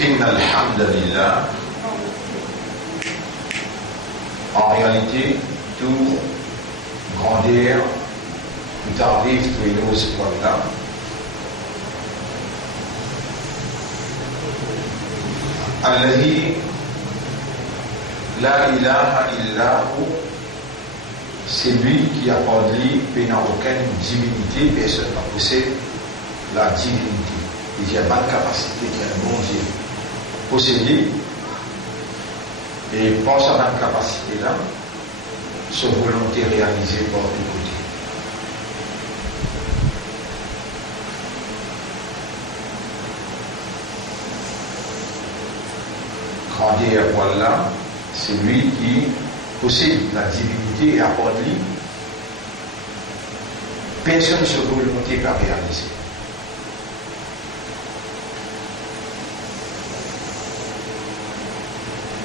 Inna alhamdulillah. En réalité, tout grandeur, tout arrive, tout est nouveau ce point-là. Alladhi la ilaha illahu, c'est lui qui a parlé, mais n'a aucune divinité, personne n'a possède la divinité. Il y a pas de capacité qui est bon Dieu possédé, et par sa bonne capacité-là, sa volonté réalisée par tous côtés. Grandeur, voilà, c'est lui qui possède la divinité et apporte lui. Personne sur volonté peut réaliser.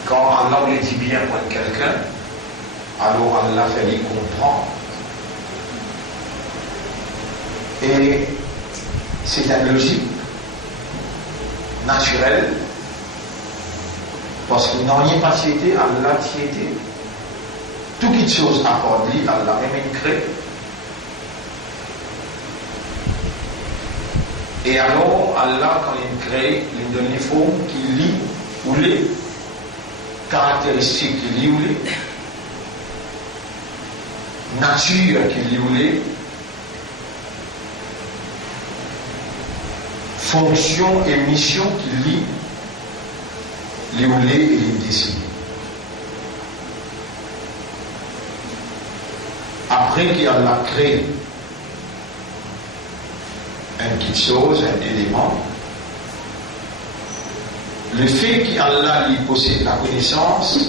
Quand Allah lui dit bien pour quelqu'un, alors Allah fait lui comprendre. Et c'est une logique naturelle, parce qu'il n'a rien pas tiété, Allah tiété. Tout quelque chose apporte lui, Allah même crée. Et alors, Allah, quand il crée, il donne les formes qui lit ou les caractéristiques qui lit ou les nature qui lit ou les fonction et mission qui lit ou les et les décide. Après qu'Allah crée une petite chose, un élément, le fait qu'Allah lui possède la connaissance,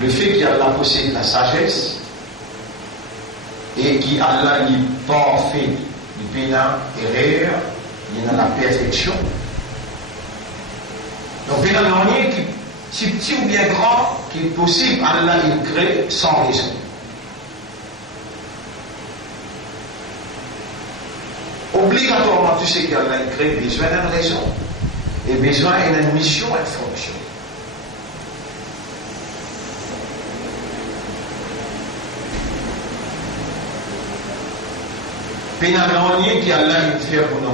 le fait qu'Allah possède la sagesse, et qu'Allah lui parfait du pénal erreur, il y a la perfection. Donc, il y a rien qui, si petit ou bien grand, qui est possible, Allah il crée sans raison. Obligatoirement, tu sais qu'Allah il crée besoin d'une raison. Et besoin d'une mission et une fonction. Il y a rien qui Allah il fait pour nous.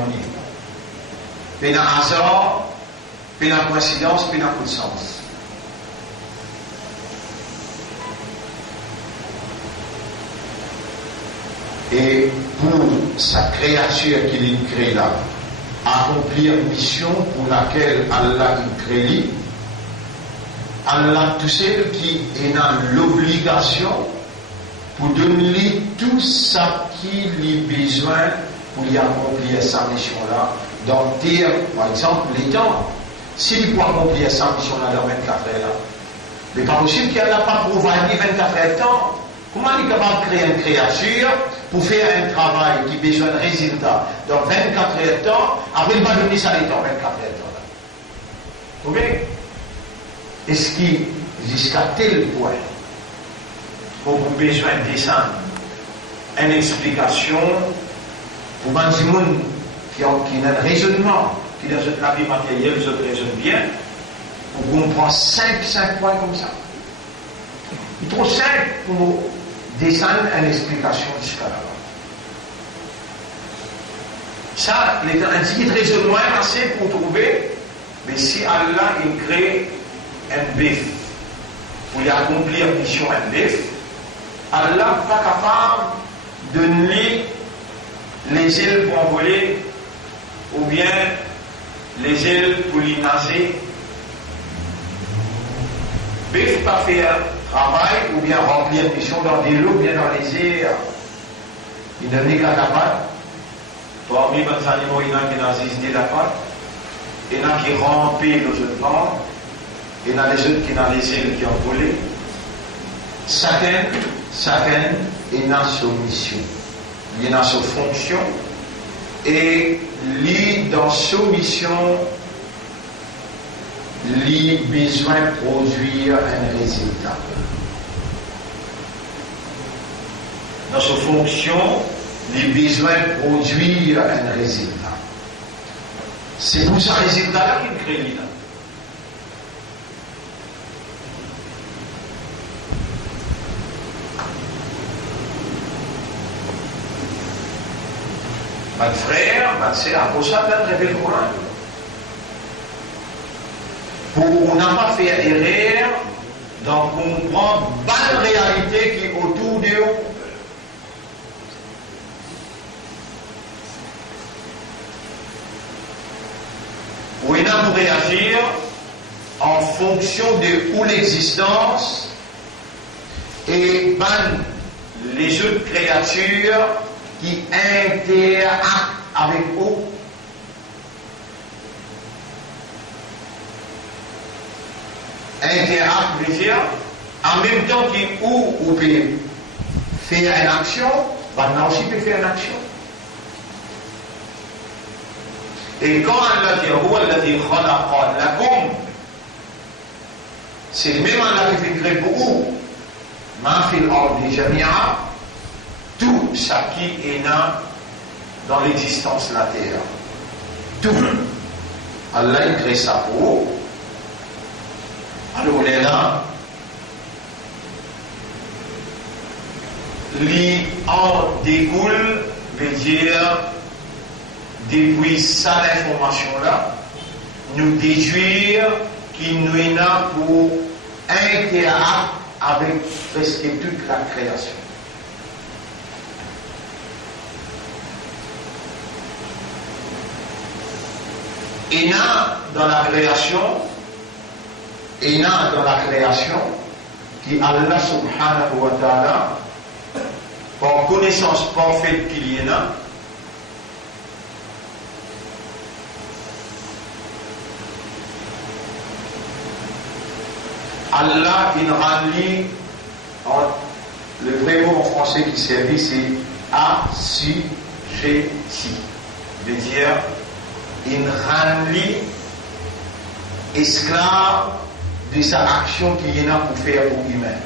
Il y a hasard, il y a coïncidence, il y a coup de sens. Et pour sa créature qu'il a créée là, accomplir une mission pour laquelle Allah a créé, Allah tout seul qui est dans l'obligation pour donner tout ça qu'il a besoin pour y accomplir sa mission-là dans terre, par exemple, les temps. S'il peut accomplir sa mission-là dans 24 heures, là, mais pas possible qu'il n'a pas providé 24 heures de temps. Comment il est capable de créer une créature pour faire un travail qui a besoin de résultats dans 24 heures de temps, après il va donner ça les temps, 24 heures de temps. Vous voyez? Est-ce qu'il, jusqu'à tel point, on a besoin de descendre une explication pour un monde qui a un raisonnement, qui dans la vie matérielle, les autres raisonnent bien, pour comprendre 5 points comme ça. Il est trop simple pour descendre une explication jusqu'à là-bas. Ça, il est un petit raisonnement assez pour trouver, mais si Allah il crée un bif pour y accomplir la mission un bif, Allah n'est pas capable de donner les ailes pour envoler ou bien les ailes pour les nager. Bif pas faire travail ou bien remplir une mission dans des lots, bien dans les airs. Il n'est qu'à capable. Parmi les animaux, il y en a qui n'ont existé la patte, il y en a qui rampent les autres morts, il y en a les autres qui ont les ailes qui ont volé. Chacun est dans sa mission, il est dans sa fonction, et lui, dans sa mission, lui besoin de produire un résultat. Dans sa fonction, lui besoin de produire un résultat. C'est pour ce résultat-là qu'il crée là. c'est à cause de ça qu'on révèle le Coran. Pour n'a pas fait erreur, donc on prend bonne réalité qui est autour de nous. Où il a pour réagir en fonction de où l'existence et ben, les autres créatures qui interagissent avec eux. Interagissent, veut dire, en même temps qu'on peut faire une action, ben, on aussi peut faire une action. Et quand Allah dit c'est le même Allah qui fait créer pour vous, tout ce qui est là dans l'existence de la terre. Tout. Allah il crée ça pour vous. Alors il est là. Li en découle, veut dire depuis cette information-là, nous déduire qu'il nous est là pour interagir avec presque toute la création. Et là, dans la création, qui Allah subhanahu wa ta'ala, par connaissance parfaite qu'il y en a, Allah, il rallie, le vrai mot en français qui servit, c'est assujetti. Veut dire, il rallie esclave de sa action qu'il y en a pour faire pour lui-même.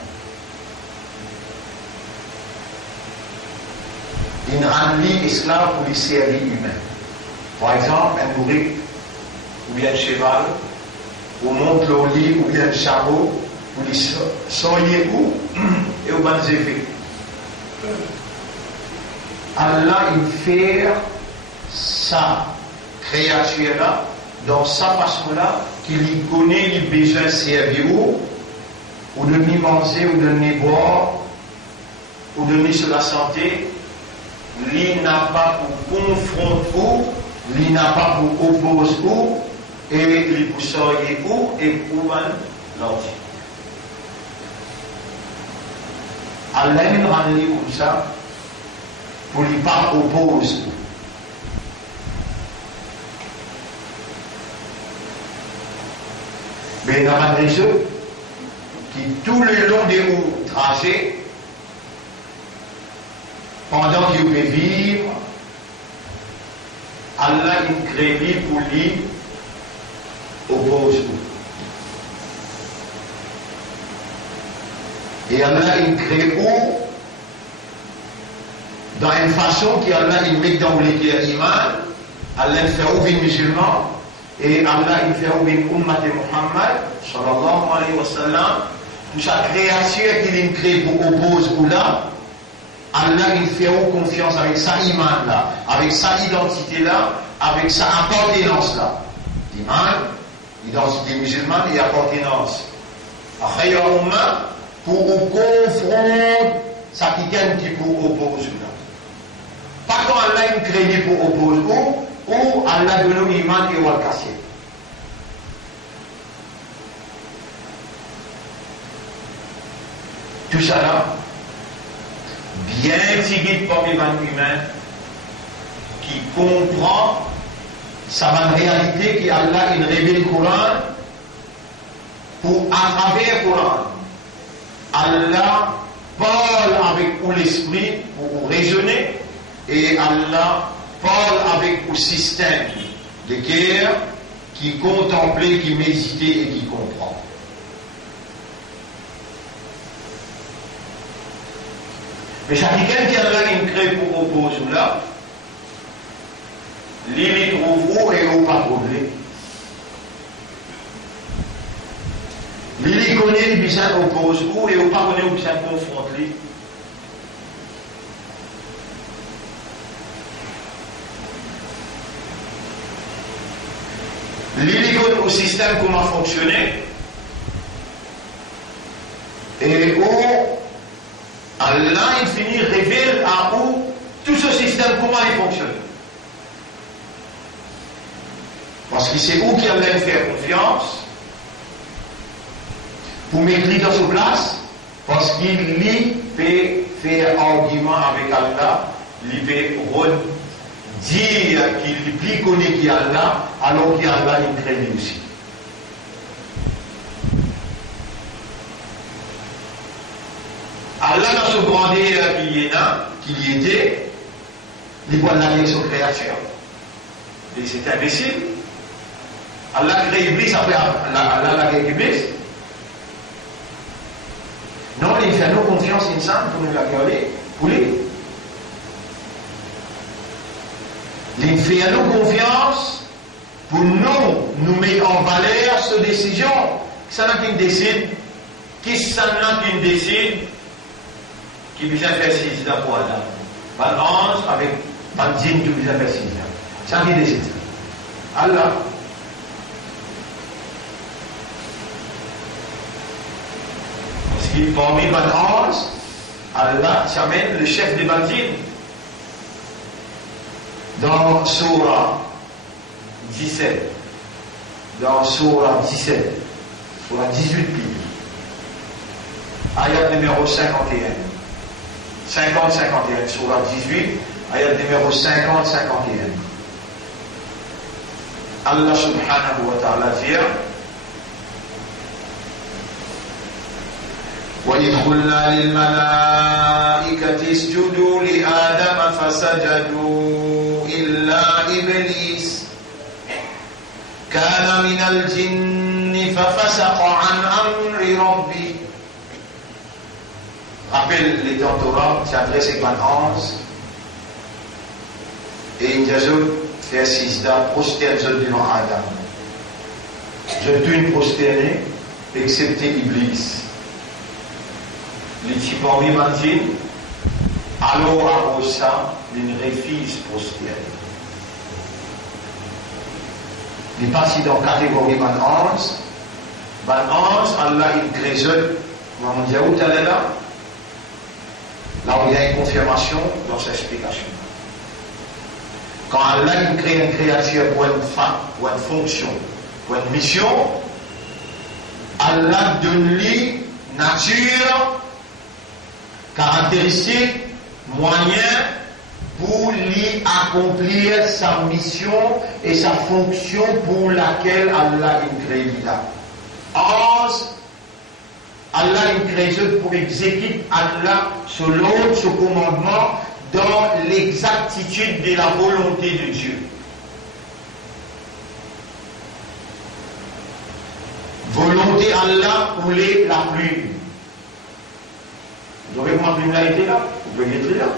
Il rallie esclave pour les servir lui-même. Par exemple, un bourrique, ou bien un cheval, ou monte le lit, ou bien un chameau, ou les soignez où, et au bon effet. Allah, il fait sa créature-là, dans sa façon-là, qu'il connaît les besoins servir ou de ni manger, ou de ni boire, ou de ni sur la santé, lui n'a pas pour confronter, lui n'a pas pour opposer, et lui pour sortir et pour l'autre. Allah nous rend comme ça, pour lui pas opposer. Mais il y a des gens qui, tout le long des trajets, pendant qu'ils peuvent vivre, Allah il crée lui pour lui oppose vous. Et Allah il crée où dans une façon qu'Allah il met dans les cœurs iman, Allah il fait ouvrir musulman. Et Allah il fait ouvrir Ummat Muhammad sallallahu alayhi wa sallam, pour sa créature qu'il crée pour opposer ou là, Allah il fait confiance avec sa iman là, avec sa identité là, avec sa appartenance là. Iman, identité musulmane et appartenance. Après umma pour confronter ça qui pour opposer là. Pas quand Allah il crée pour opposer ou Allah donne l'iman et al kasser. Tout ça là, bien tiré par les humains qui comprend sa réalité qui Allah il révèle le Coran pour à travers le Coran. Allah parle avec l'esprit pour raisonner et Allah parle avec le système de cœur qui contemplait, qui méditait et qui comprend. Mais chacun qui a une crée pour opposer là, les trouve et au pas trouvé. Les connaît les besoins oppose ou et au pas connaît les besoins confronter. L'hélicoptère au système comment fonctionner et où Allah il finit révèle à où tout ce système comment il fonctionne. Parce que c'est où qu'il a faire confiance pour mettre dans sa place, parce qu'il peut faire argument avec Allah, il peut dire qu'il est plus connu qu'Allah, alors qu'Allah il crée lui aussi. Allah dans ce grandeur qu'il y était, il voit la vie de sa créature. Et c'est imbécile. Allah crée Iblis, après Allah l'a créé Iblis. Non, il fait nos confiance insane pour nous l'accorder, pour lui. Il fait nos confiance pour nous mettre en valeur cette décision. Ça n'a qu'une décide, qui ça n'a qu'une décide, qui vient faire 6 ans pour Adam. Pas 11 avec Bandine qui vient faire 6 ans. C'est qui décide. Allah. Parmi les 11, Allah s'amène le chef des bandits. Dans Surah 17, Surah 18, ayat numéro 51, 50-51, Surah 18, ayat numéro 50-51. Allah subhanahu wa ta'ala dit وإذ قلنا للملائكة اسجدوا لآدم فسجدوا إلا إبليس كان من الجن ففسق عن أمر ربه. Rappelle les temps Torah, chapitre 51, et Jésus fait 6 dates, prosterne devant Adam. Je dois prosterner, excepté Iblis. Les Tibori Mantin, alors à Rosa, une refuse prospère. Il passe dans la catégorie Ban 11. Ban 11, Allah il crée on dit où tu es là? Là où il y a une confirmation dans sa explication. Quand Allah il crée une créature pour une fin, pour une fonction, pour une mission, Allah donne lui nature, caractéristiques, moyens pour lui accomplir sa mission et sa fonction pour laquelle Allah a créé là. Allah a créé pour exécuter Allah selon ce commandement dans l'exactitude de la volonté de Dieu. Volonté Allah pour la pluie. Vous aurez compris la été là, vous pouvez l'écrire là.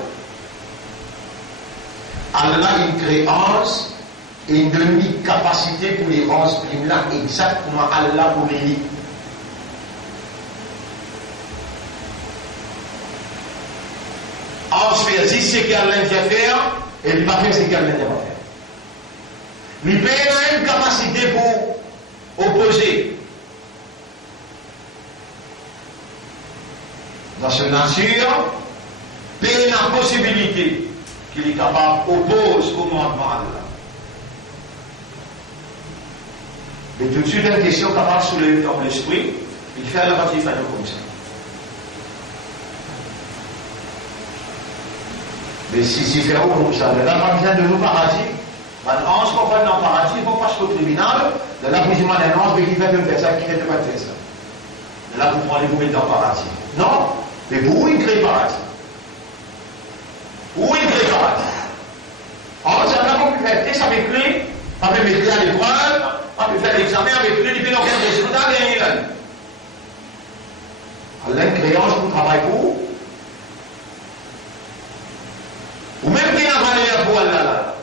Allah une créance et une demi-capacité pour les 11 primes là, exactement Allah pour les lits. Ensuite, si c'est qu'Allah vient faire, et il va faire ce qu'Allah vient faire. Il a une capacité pour opposer. Dans sa nature, il y a une possibilité qu'il est capable d'opposer au commandement Allah. Mais tout de suite, une question capable de soulever dans l'esprit, il fait la partie finale comme ça. Mais si c'est comme ça, là, pas besoin de nous paradis. Maintenant, on se comprend dans le paradis, il faut passer au tribunal, de là, vous imaginez un ange, qui fait de faire ça, qui fait de pas faire ça. De là, vous prenez vous mettre dans le paradis. Non, mais où il crée le paradis? Où il crée le paradis? Alors, ça n'a pas pu faire test avec lui, on peut mettre à l'épreuve, on peut faire l'examen avec lui, il peut nous faire des résultats, et il a. Allah, une créance pour travailler pour. Ou même qui a valeur pour Allah là.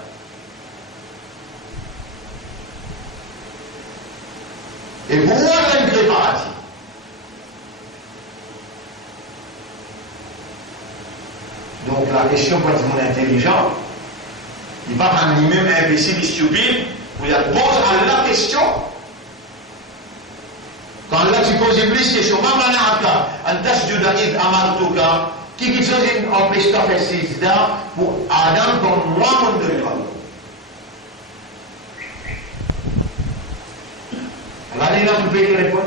Et pour moi, il crée paradis. Donc la question pour être intelligent, il n'est pas même imbécile et stupide, où il pose à la question pose Iblis question, ma mana'aka, an tasjuda id amartuka, qui chose empêche de faire sijda pour Adam comme moi, mon Dieu. Allah, il a tout payé répondre.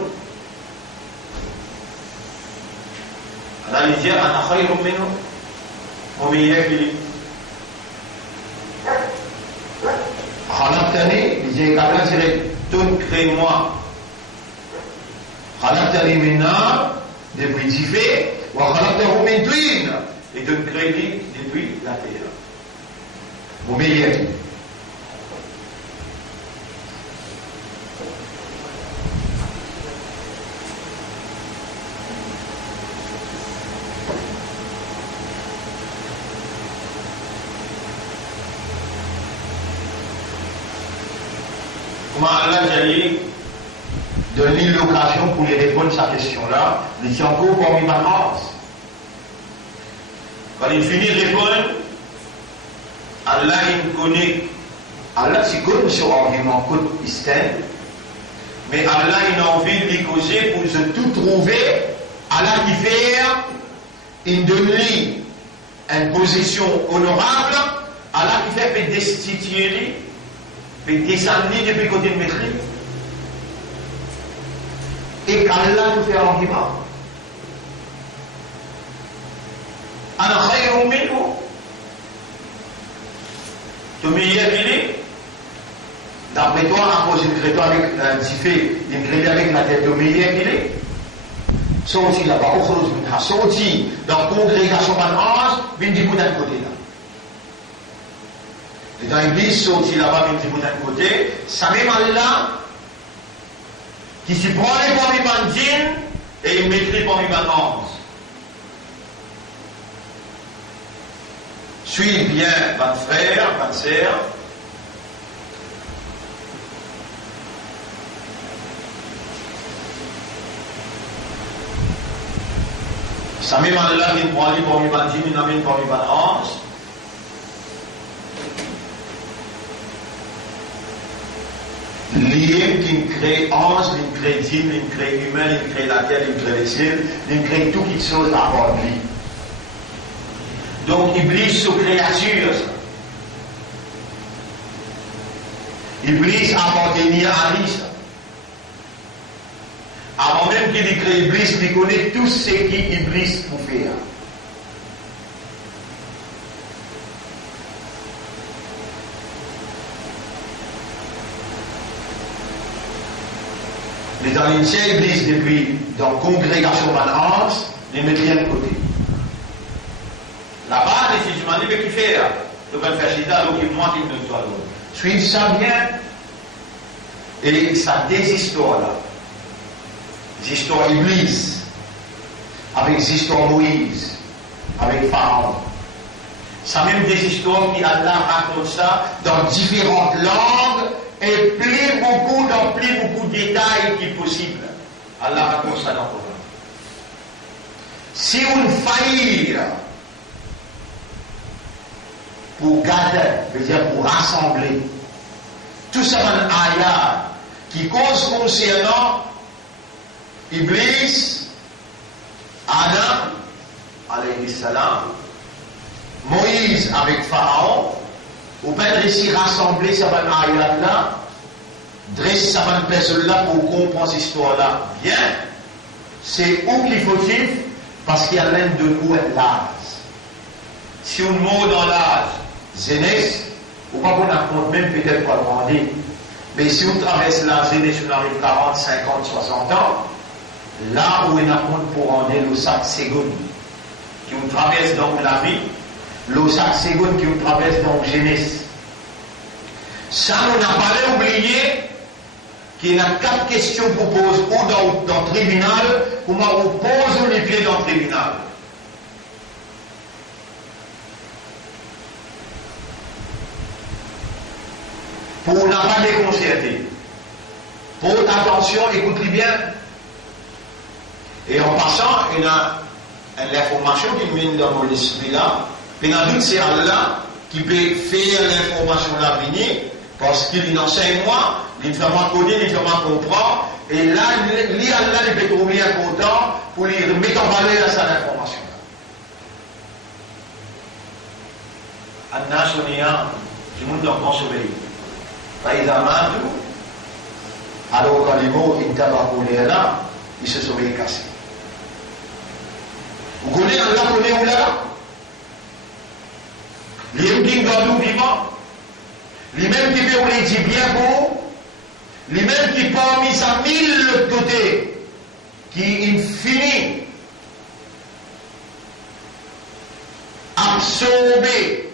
Allah, il dit, ana khayrun minhu, mon meilleur qu'il est. خلقتني لجي قبل سيرك تنكري moi خلقتني من نار depuis du feu وخلقته من طين et de créer depuis la terre mon meilleur comment Allah Jalil donne l'occasion pour les répondre à cette question-là, il dit encore parmi ma race. Quand il finit de répondre, Allah il connaît, Allah s'y connaît sur argument côte Istem, mais Allah il a envie de lui causer pour se tout trouver, Allah qui fait une donne-lui une position honorable, Allah qui fait destituer mais descendre depuis côté de maîtrise et qu'Allah nous fait argument. Ana khayrun minhu. Tu meilleur qu'il est. D'après toi, à cause d'une créature avec un diffé, d'une créature avec la tête, tu meilleur qu'il est. Sorti là-bas, au cause d'une race, sorti dans la congrégation d'ange, vient du bout d'un côté là. Et dans l'église, sorti là-bas, vient du bout d'un côté, ça même Allah, qui s'y prend les parmi bandines et il maîtrise parmi bandines. Suis bien, votre frère, votre sœur. Ça même Allah qui prend les parmi bandines, il amène parmi bandines. L'IM qui crée ange, il crée djinn, il crée humain, il crée la terre, il crée les ciels, il crée tout quelque chose à part lui. Donc, Iblis sous créature. Iblis appartenait à lui. Avant même qu'il crée Iblis, il connaît tout ce qu'Iblis peut faire. Mais dans l'ancien Église, depuis, dans la congrégation d'Ange, ils ne mettent rien de côté. Là-bas, les fils humains, mais qui fait le bon faire chita, donc ils montent une autre l'autre. Suivez ça bien. Et ça des histoires là. Des histoires Église, avec des histoires Moïse, avec Pharaon. Ça même des histoires qui Allah raconte ça dans différentes langues. Et plus beaucoup de détails qui est possible. Allah raconte ça dans le Coran. Si on faillit pour garder, c'est-à-dire pour rassembler, tout ça dans ayat qui cause concernant Iblis, Adam, alayhi salam, Moïse avec Pharaon, ou bien réussir à rassembler cette ayat-là, dresser cette personne-là pour comprendre cette histoire-là bien, c'est obligatif parce qu'il y a l'un de nous l'âge. Si on mot dans l'âge, jeunesse, ou pas qu'on compte même peut-être pas demander, mais si on traverse la jeunesse, on arrive 40, 50, 60 ans, là où on a compte pour rendre le sac seconde, qui on traverse dans la vie, le sac seconde qui on traverse dans la jeunesse. Ça, on n'a pas oublié qu'il y a 4 questions qu'on pose ou dans le tribunal, ou on pose les pieds dans le tribunal. Pour ne pas déconcerter. Pour attention, écoutez bien. Et en passant, il y a l'information qui mène dans mon esprit là. Puis dans c'est Allah qui peut faire l'information là venir Parce qu'il enseigne moi, il fait moi connaître, il fait moi comprendre, et là, il peut trouver un content pour lui mettre en valeur cette information. Anna Sonia, du monde en consommer. Faïdamatu, alors quand les mots intabakoulé là, il se sont cassés. Vous connaissez Allah, connaissez où là? Les gens qui sont vivants, les mêmes qui peuvent les dire bien beau, les mêmes qui parmi ça mille de l'autre côté, qui infini, absorbé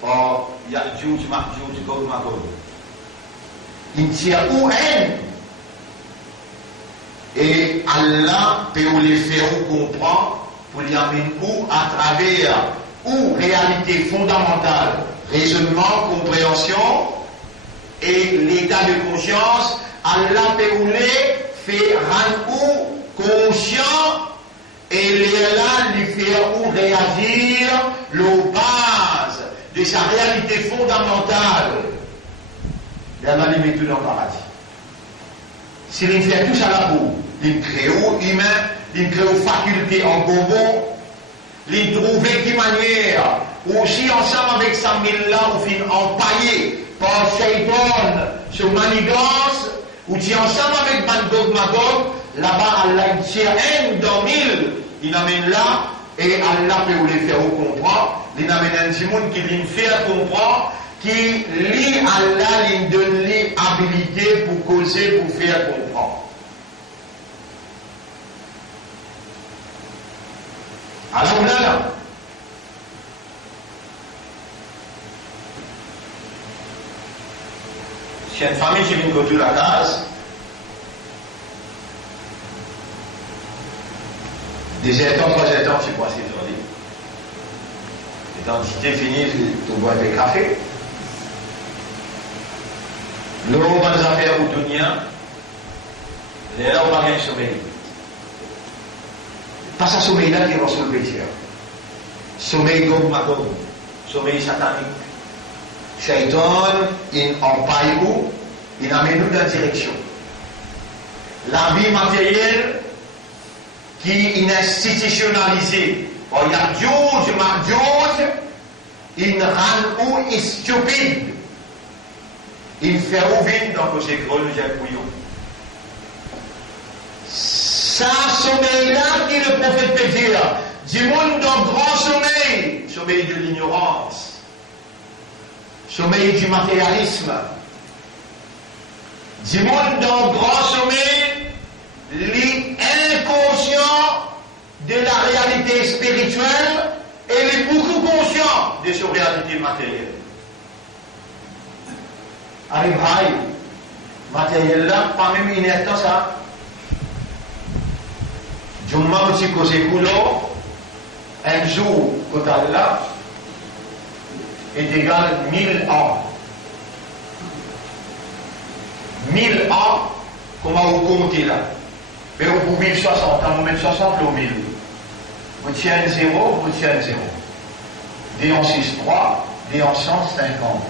par Ya'juj, Ma'juj, Gog, Magog. Il tient où haine. Et Allah peut les faire comprendre pour les amener où à travers ou réalité fondamentale, raisonnement, compréhension et l'état de conscience, Allah peut les faire rendre conscient et là lui faire ou réagir aux bases de sa réalité fondamentale. Et Allah lui met tout dans le paradis. S'il fait tout ça là pour, il crée humain, il crée faculté en bonbon, il trouve qui manière, ou si ensemble avec sa mille là, ou fin empaillé par Shaitan sur manigance, ou si ensemble avec Magog, là-bas Allah il tire un dans mille, il amène là, et Allah peut vous les faire comprendre, il amène un petit monde qui lui fait comprendre, qui lit Allah, il donne l'habilité pour causer, pour faire comprendre. Alors là, si une famille qui vient de la case, des étons, 3 étons, je sais pas si je dis. L'identité finie, tu bois des cafés. Le bonnes affaires au Dunia, les là, on va bien sommeil. Pas ce sommeil-là qui reçoit le plaisir. Sommeil Gog Magog, sommeil satanique. Shaitan, il empaille où, il amène nous dans la direction. La vie matérielle qui est institutionnalisée. Il y a George, il rend où est stupide. Il fait ouvrir dans ces grenouilles et bouillons. Ça, sommeil-là, qui le prophète peut dire, du monde dans grand sommeil, sommeil de l'ignorance, sommeil du matérialisme, du monde dans grand sommeil, l'inconscient de la réalité spirituelle et les beaucoup conscient de sa réalité matérielle. Arrive matériel là, pas même inertant ça. Jumma petit cosé coulot, un jour, total là, est égal 1000 ans. 1000 ans, comment vous comptez là? Mais vous vivez 60 ans, vous mettez 60 au 1000. Vous tirez un 0, vous tirez un 0. D en 6, 3, D en 100, 50.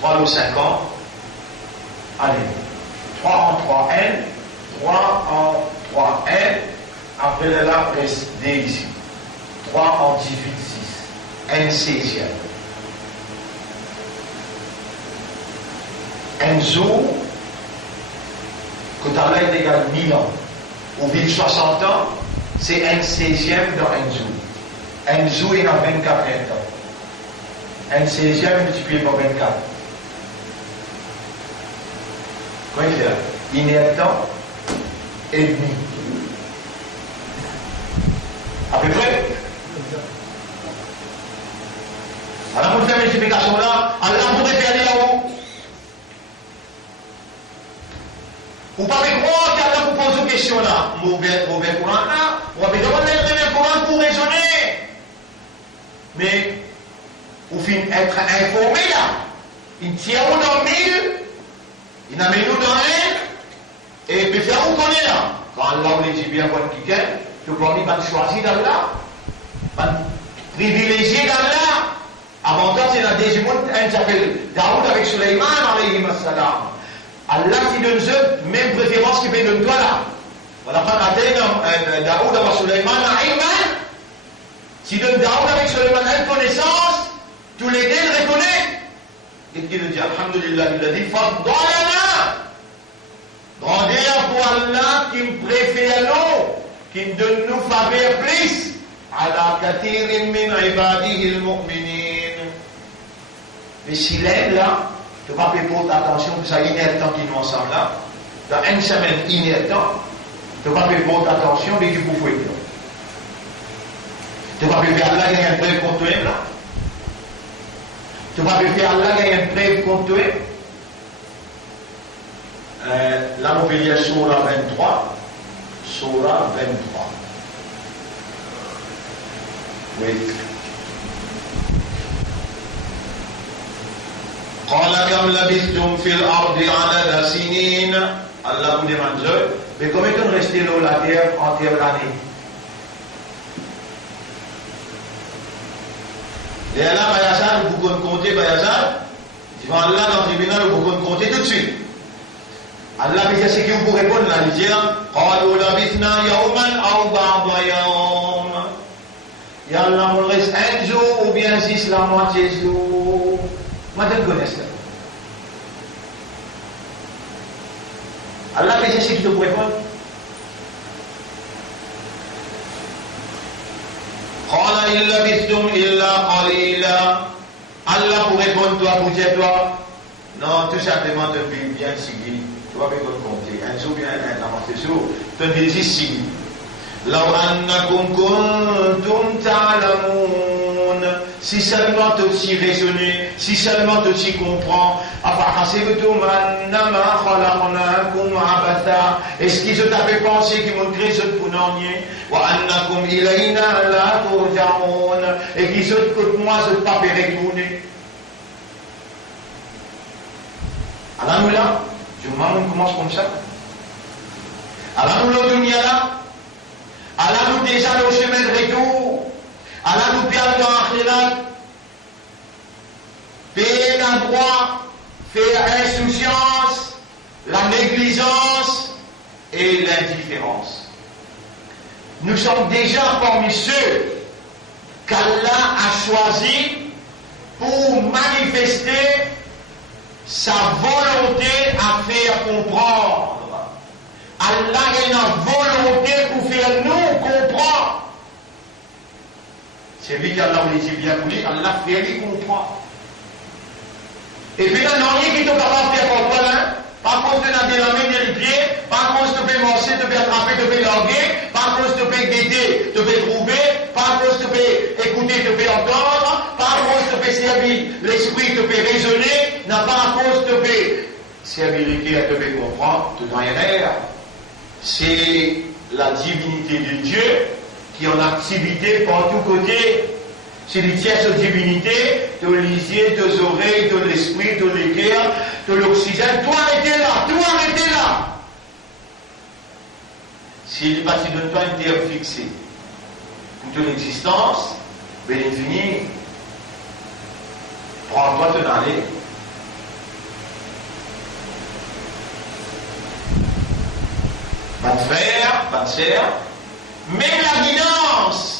3 au 50. Allez. 3 en 3, N. 3 en 3, N. Après là, reste D ici. 3 en 18, 6. N 16e. Un jour, que ta est égal 1000 ans. Ou 1060 ans, c'est un 16e dans un jour. Un jour, il a 24 ans. Un 16e multiplié par 24. Comment il fait? Il est un temps et demi. À peu près. Alors, pour faire l'explication là, Allah pourrait faire aller là-haut. Vous pouvez croire qu'Allah vous pose une question là. Mauvais courant là. On va demander le courant pour raisonner. Mais, vous finissez être informé là. Il tient où dans 1000, il amène nous dans 1, et puis faire où qu'on est là. Quand Allah vous dit bien votre quelqu'un, tu peux dire, choisir d'Allah, privilégié d'Allah, Avant ça, c'est dans des mondes, un s'appelle Daoud avec Suleiman, alayhi salam. Allah qui donne eux, même préférence qu'il peut donner toi là. Voilà, pas Daoud avec Suleiman, ilman. Si donne Daoud avec Suleiman une connaissance, tous les deux le reconnaissent. Et qui le dit, alhamdulillah, il a dit, Faddalana. Grandeur pour Allah qui me préfère nous, qui me donne nous faveur plus. Ala kathirin min ibadihi al-mu'minin. Mais s'il est là, tu vas faire porter attention, que ça inertant qui nous ensemble là, dans une semaine inertant, tu vas faire porter attention, mais tu peux faire là. Tu vas faire Allah gagner un preuve contre toi là. Tu vas faire Allah gagner un preuve contre toi. Là, on va lire Surah 23. Surah 23. Oui. قال كم لبثتم في الأرض عدد سنين. Allah vous demande, mais combien de temps restez là la terre en terre d'année? Et là, Bayazan, vous pouvez compter Bayazan. Tu vas là dans le tribunal, vous pouvez compter tout de suite. Allah dit ce que vous pouvez répondre là, il dit قالوا لبثنا يوما أو بعض يوم. Ya Allah, on reste un jour ou bien 6 la moitié jour. Moi, je ne connais ça. Allah fait ce qu'il te répond. قال إن لبثتم إلا قليلا. Allah pour répondre toi, pour dire toi. Non, tout simplement depuis bien signé. Tu vas bien compter. Un jour bien la moitié jour. Tu dis ici signé. لو أنكم كنتم تعلمون. Si seulement tu aussi raisonner, si seulement tu aussi comprends. أفحسبتم أنما خلقناكم عبثا. Est-ce qu'ils ont fait penser qu'ils m'ont créé ce pour n'ennuyer? وأنكم إلينا لا ترجعون. Et qu'ils ont que moi je ne pas retourner. Alors nous là, on commence comme ça. Alors nous là, dunya là. Allah nous déjà le chemin de retour. Allah nous perd dans l'akhirat. Payer la droit, faire insouciance, la négligence et l'indifférence. Nous sommes déjà parmi ceux qu'Allah a choisis pour manifester sa volonté à faire comprendre. Allah a une volonté pour faire nous comprendre. C'est lui qui Allah vous dit bien pour lui, Allah fait lui comprendre. Et puis là, non, il qui est capable de faire comprendre, hein? Par contre, tu as des mains des pieds, par contre, tu peux manger, tu peux attraper, tu peux larguer, par contre, tu peux guetter, tu peux trouver, par contre, tu peux écouter, tu peux entendre, par contre, tu peux servir l'esprit, tu peux raisonner, par contre, tu peux servir les cœurs, tu peux comprendre, tu dois y aller. C'est la divinité de Dieu qui est en activité par tous côtés. C'est les tierces divinités, de les yeux, de oreilles, de l'esprit, de l'équerre, de l'oxygène. Tout arrêtez là, tout arrêtez là. S'il ne donne pas une terre fixée pour ton existence, ben l'infini, prends-toi ton aller. Pas de frère, pas de sœur, même la guidance,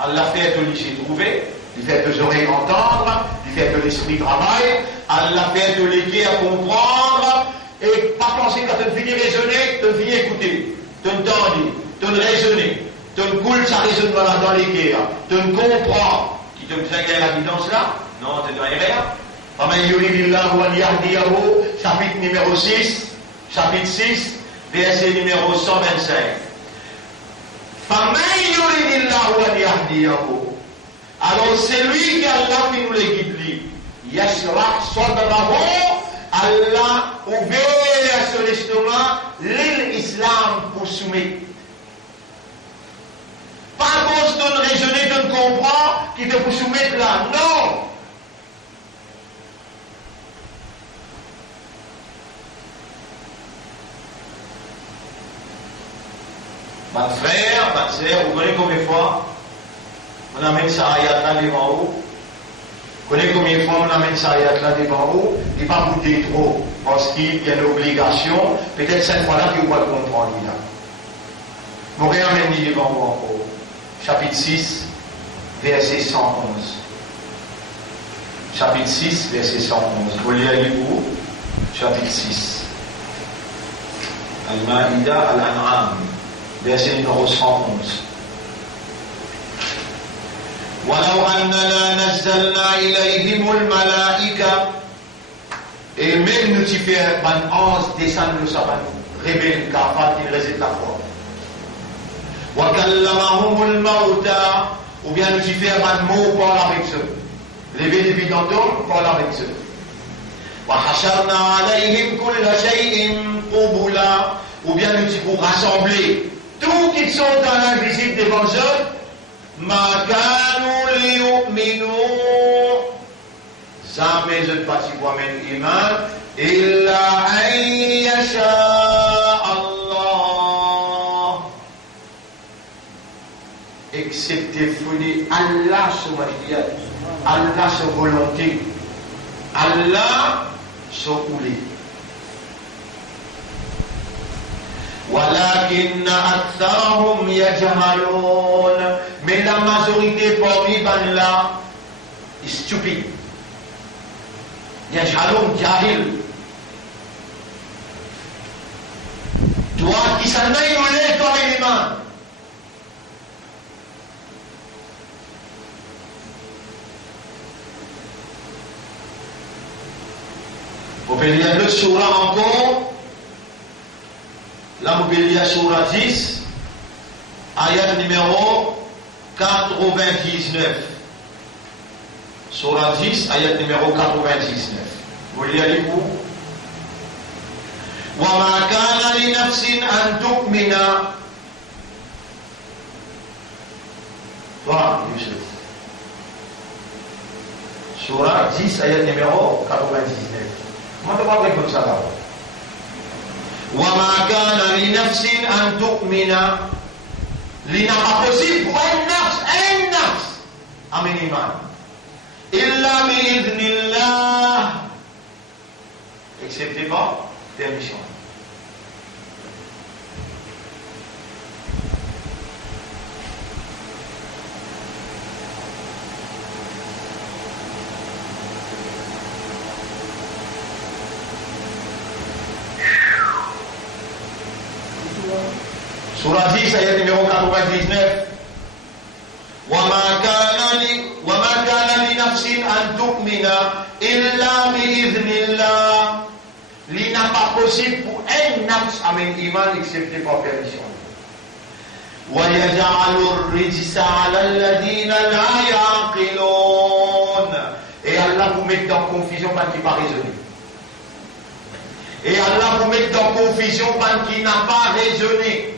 Allah fait que l'esprit trouver, il fait que les oreilles entendre, il fait que l'esprit travaille, Allah fait que les pieds à comprendre, et pas penser quand tu finis raisonner, tu finis écouter, tu entends, tu raisonner, tu coule ça raisonne dans les guerres, tu comprends, qui te fait la guidance là. Non, tu ne dois rien. Chapitre numéro 6, chapitre 6, verset numéro 125. Alors c'est lui qui Allah qui nous les guide. Yashrah sadrahu, Allah ouvert son estomac l'islam pour soumettre. Pas à cause de raisonner, de comprendre, qui te pour soumettre là. Non. Ma frère, ma soeur, vous connaissez combien de fois on amène ça ayat là devant vous? Vous connaissez combien de fois on amène ça ayat là devant vous? Il ne va pas goûter trop, parce qu'il y a une obligation, peut-être cette fois-là qu'il va le comprendre là. Vous amène devant vous encore. Chapitre 6, verset 111. Chapitre 6, verset 111. Vous lirez vous? Chapitre 6. Al-Ma'ida al-An'am, verset numéro 111. ولو أننا نزلنا إليهم الملائكة et même nous y faire un ange descendre nous ça révèle capable qu'il réside la foi وكلمهم الموتى ou bien nous y faire un mot parle avec eux lever les vidantons parle avec eux وحشرنا عليهم كل شيء قبلا ou bien nous y pour rassembler tous qui sont dans l'invisible devant eux ما كانوا ليؤمنوا jamais je ne passe pas mon iman إلا أن يشاء الله excepté fouler Allah sa mashiach Allah sa volonté Allah sa voulée ولكن أكثرهم يجهلون mais la majorité parmi eux là est stupide يجهلون جاهل toi qui s'en aille au lait comme l'imam vous pouvez lire le surah encore. Là, vous pouvez lire surah 10, ayat numéro 99. Surah 10, ayat numéro 99. Vous lirez vous. وَمَا كَانَ لِنَفْسٍ أَن تُؤْمِنَ. Toi, Youssef. Surah 10, ayat numéro 99. Comment tu parles comme ça là? وما كان لنفس أن تؤمن il n'est pas possible pour un nafs à minimum إلا بإذن الله excepté par permission. Surah 10, ayat numéro 99. وَمَا كَانَ لِنَفْسٍ أَن تُؤْمِنَ إِلَّا بِإِذْنِ اللَّهِ il n'est pas possible pour un nafs à un iman excepté par permission. وَيَجْعَلُ الرِّجْسَ عَلَى الَّذِينَ لَا يَعْقِلُونَ et Allah vous met dans confusion quand il n'a pas raisonné. Et Allah vous met dans confusion quand il n'a pas raisonné.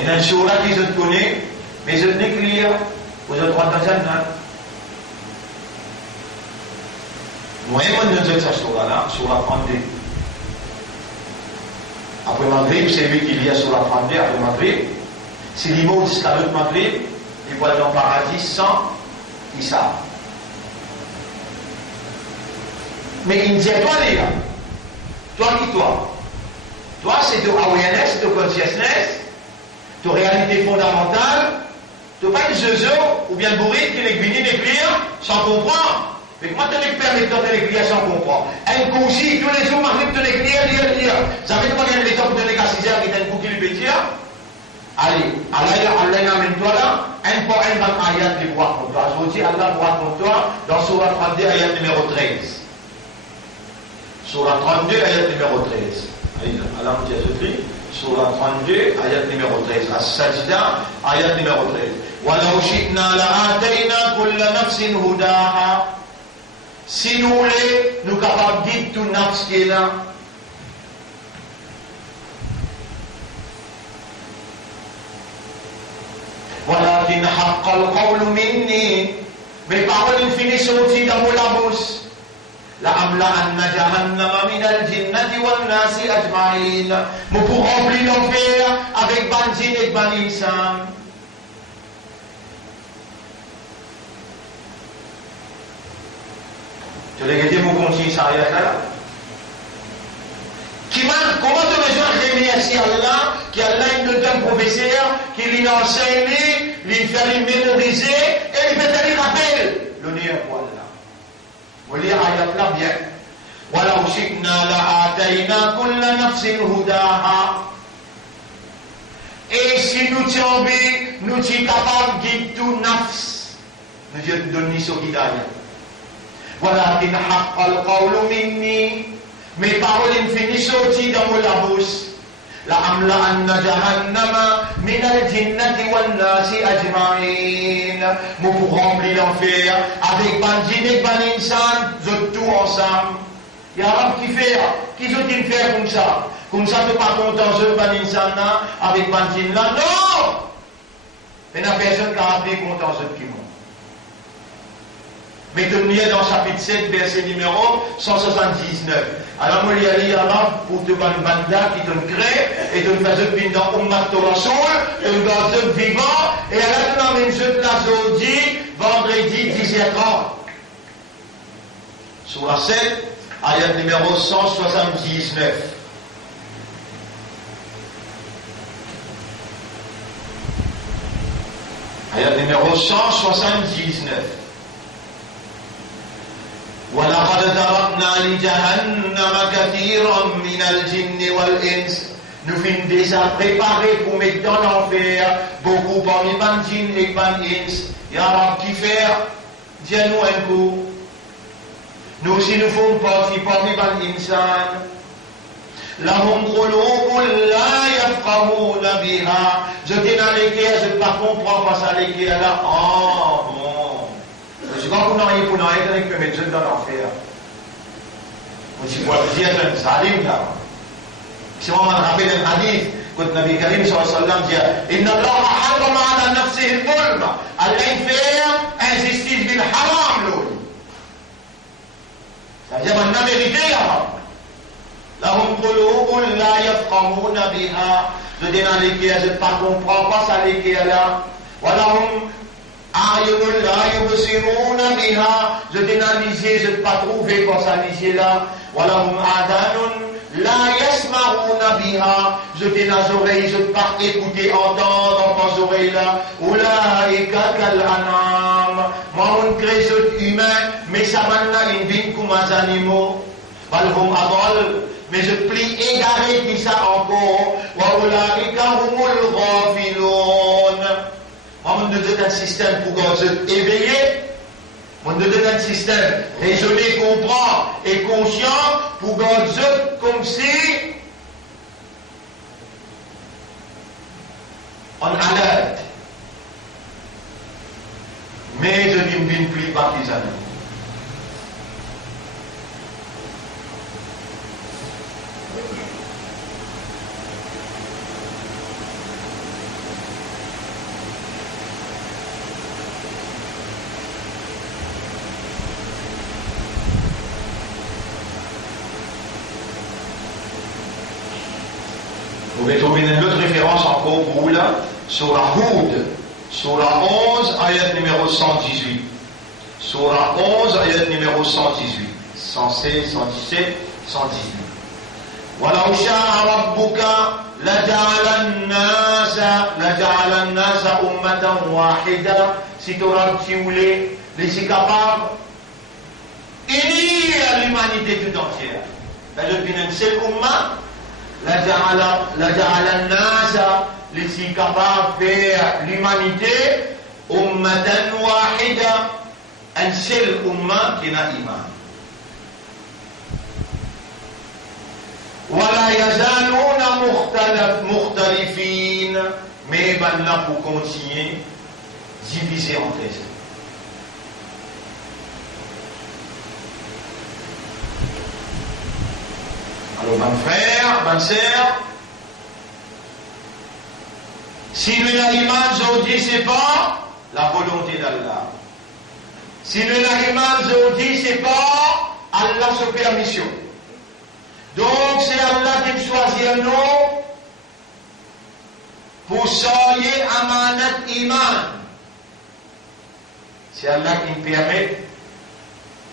Et dans le surah qui je connais, mais je n'ai que lire aux autres droits de Jannah. Moi, je ne sais pas surah là, surah 32. Après Maghrib, c'est lui qui lit surah 32 après Maghrib. Si l'imam jusqu'à l'autre Maghrib, il va dans le paradis sans Issa. Mais il ne dit pas les gars. Toi qui toi. Toi, c'est de awareness, de consciousness. De réalité fondamentale, de pas une zozo ou bien bourrine qui n'est venu d'écrire sans comprendre. Mais comment tu les permets de l'écrire sans comprendre? Un cousi, tous les jours, Maghrib, de l'écrire, lire. Ça veut dire pas qu'il y a des temps de l'écrire qui est un coup qui le fait dire. Allez, Allah amène-toi là, un par un dans l'ayat qui voit contre toi. Je vous dis, Allah voit contre toi dans Surah 32, ayat numéro 13. Surah 32, ayat numéro 13. Allez, Allah vous dit à ce prix. Surah 32, ayat numéro 13. As-Sajda, ayat numéro 13. وَلَوْ شِئْنَا لَآتَيْنَا كُلَّ نَفْسٍ هُدَاهَا. Si nous voulons, nous capables de guider tout nafs qui est là. وَلَكِنْ حَقَّ الْقَوْلُ مِنِّي. Mes paroles finissent sorties dans mon bouche. لأملأن جهنم من الجنة والناس أجمعين. Nous pour remplir l'enfer avec ban djinn et ban insan. Tu l'as dit, mon continue ça là. Comment tu veux remercier Allah, qui Allah nous donne un professeur, qui lui enseigne, lui fait mémoriser et lui fait lui rappel. L'honneur pour Allah. Vous lire ayat là bien. وَلَوْ شِئْنَا لَآتَيْنَا كُلَّ نَفْسٍ هُدَاهَا. Et si nous sommes capables de guider tout nafs, nous Dieu nous donne ce hidayah. وَلَكِنْ حَقَّ الْقَوْلُ مِنِّي. Mes paroles finissent sorties dans mon bouche. لأملأن جهنم من الجنة والناس أجمعين. Nous pour remplir l'enfer avec ban djinn et ban insan, tout ensemble. Il y a un qui fait, qui sont-ils faire comme ça? Comme ça, tu pas content de ban insan avec ban djinn là? Non! Mais la personne qui a appris content de qui monte. Mais tu es dans chapitre 7, verset numéro 179. Alors, moi, il y a là pour te faire une banda qui te crée et te fait une pin dans Ummat Rasoul, et une gazette vivant, et alors, tu as même ce place aujourd'hui, vendredi 10h30. Sur la 7, ayat numéro 179. Ayat numéro 179. وَلَقَدْ ذَرَأْنَا لِجَهَنَّمَ كَثِيرًا مِنَ الْجِنِّ وَالْإِنسِ. Nous finissons déjà préparés pour mettre dans l'enfer beaucoup parmi les djinns et les ins. Ya Rab, qui faire? Dis-nous un coup. Nous aussi nous faisons partie parmi les insan. لَهُمْ قُلُوبٌ لَا يَفْقَهُونَ بِهَا. Je t'ai dans lesquels je ne comprends pas ça lesquels là. Oh bon. Je ne sais pas pour n'auriez pour n'auriez avec que mes jeunes dans l'enfer. Je ne sais pas dire un salim là. Si on me rappelle un hadith, quand Nabi Karim sallallahu alayhi wa sallam dit Inna Allah harrama ala nafsihi al-zulma. Allah fait injustice bil haram l'eau. C'est-à-dire la vérité là. Lahum qulubun la yafqahuna biha. Je dis dans lesquels je ne comprends pas ça lesquels là. Walahum أعين لا يبصرون بها. Je t'ai je ne pas trouvé pour ça lisier là. ولهم آذان لا يسمعون بها. Je t'ai les oreilles, je ne pas écouter, entendre dans tes oreilles là. أولئك كالأنعام. Moi on crée des humains, mais ça maintenant ils viennent comme des animaux. بل هم أضل. Mais je prie égaré qui ça encore. وأولئك هم الغافلون. Moi, on nous donne un système pour qu'on soit éveillé. On nous donne un système raisonné, comprend et conscient pour qu'on soit comme si on alerte. Mais je ne viens plus partisan. Vous pouvez trouver une autre référence encore pour vous là, Surah Hud, Surah 11, ayat numéro 118. Surah 11, ayat numéro 118. 116, 117, 118. وَلَوْ شَاءَ رَبُّكَ لَجَعَلَ النَّاسَ أُمَّةً وَاحِدَةً. Si tu voulais, laisser capable, unir l'humanité tout entière. Ben, je viens une seule umma. لَجَعَلَ النَّاسَ laisser capable de faire l'humanité ummatan wahida, un seul umma qui n'a iman. وَلَا يَزَالُونَ مُخْتَلِفِينَ. Mais ben là pour continuer diviser entre eux. Alors, mon frère, ma sœur, si lui a l'image aujourd'hui, c'est pas la volonté d'Allah. Si nous n'avons dit, c'est pas Allah sa permission. Donc c'est Allah qui choisit nous pour soyer amanat iman. C'est Allah qui nous permet,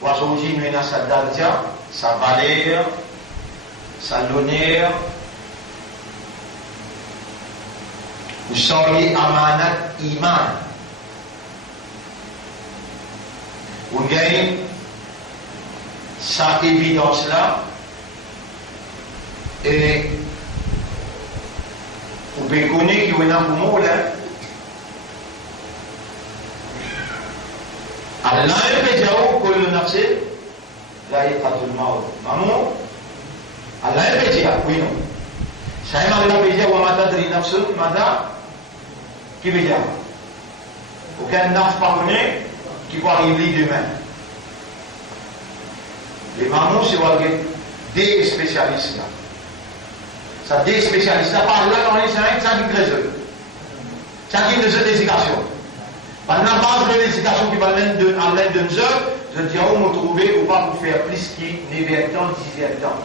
aujourd'hui nous avons sa darja, sa valeur, sa l'honneur, pour soyer amanat iman. Vous gagnez cette évidence-là et vous pouvez connaître qu'il y a un mot là. Allah est déjà où que le nafsi là il a tout le mal. Maman, Allah est déjà oui non. Ça est Allah est déjà où ma tadri nafsi mada qui veut dire aucun nafs pas connaît qui va arriver demain. Les mamans, c'est des spécialistes là. Ça, des spécialistes là, par là, dans les cinq, ça dit trésor. Ça dit trésor d'éducation. Par la base de l'éducation qui va l'aide de nous, je dis, où me trouver ou pas pour faire plus qui 9 ans, 18 ans.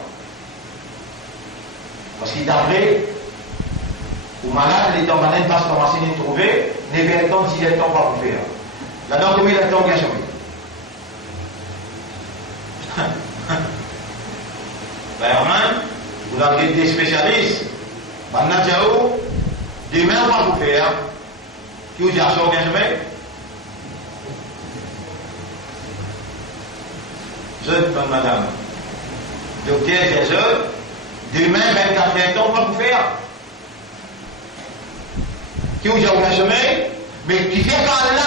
Parce qu'il d'après, ou malade, les temps malades passent commencer à nous trouver, 9 ans, 18 ans, pas pour faire. Là-dedans, combien de temps on gagne jamais? Ben, vous avez des spécialistes. Maintenant, demain, on va vous faire. Qui vous dit à ça, on gagne jamais? Je demande madame. Docteur, je, demain, 24 ans, on va vous faire. Qui vous dit à gagne jamais? Mais qui fait par là,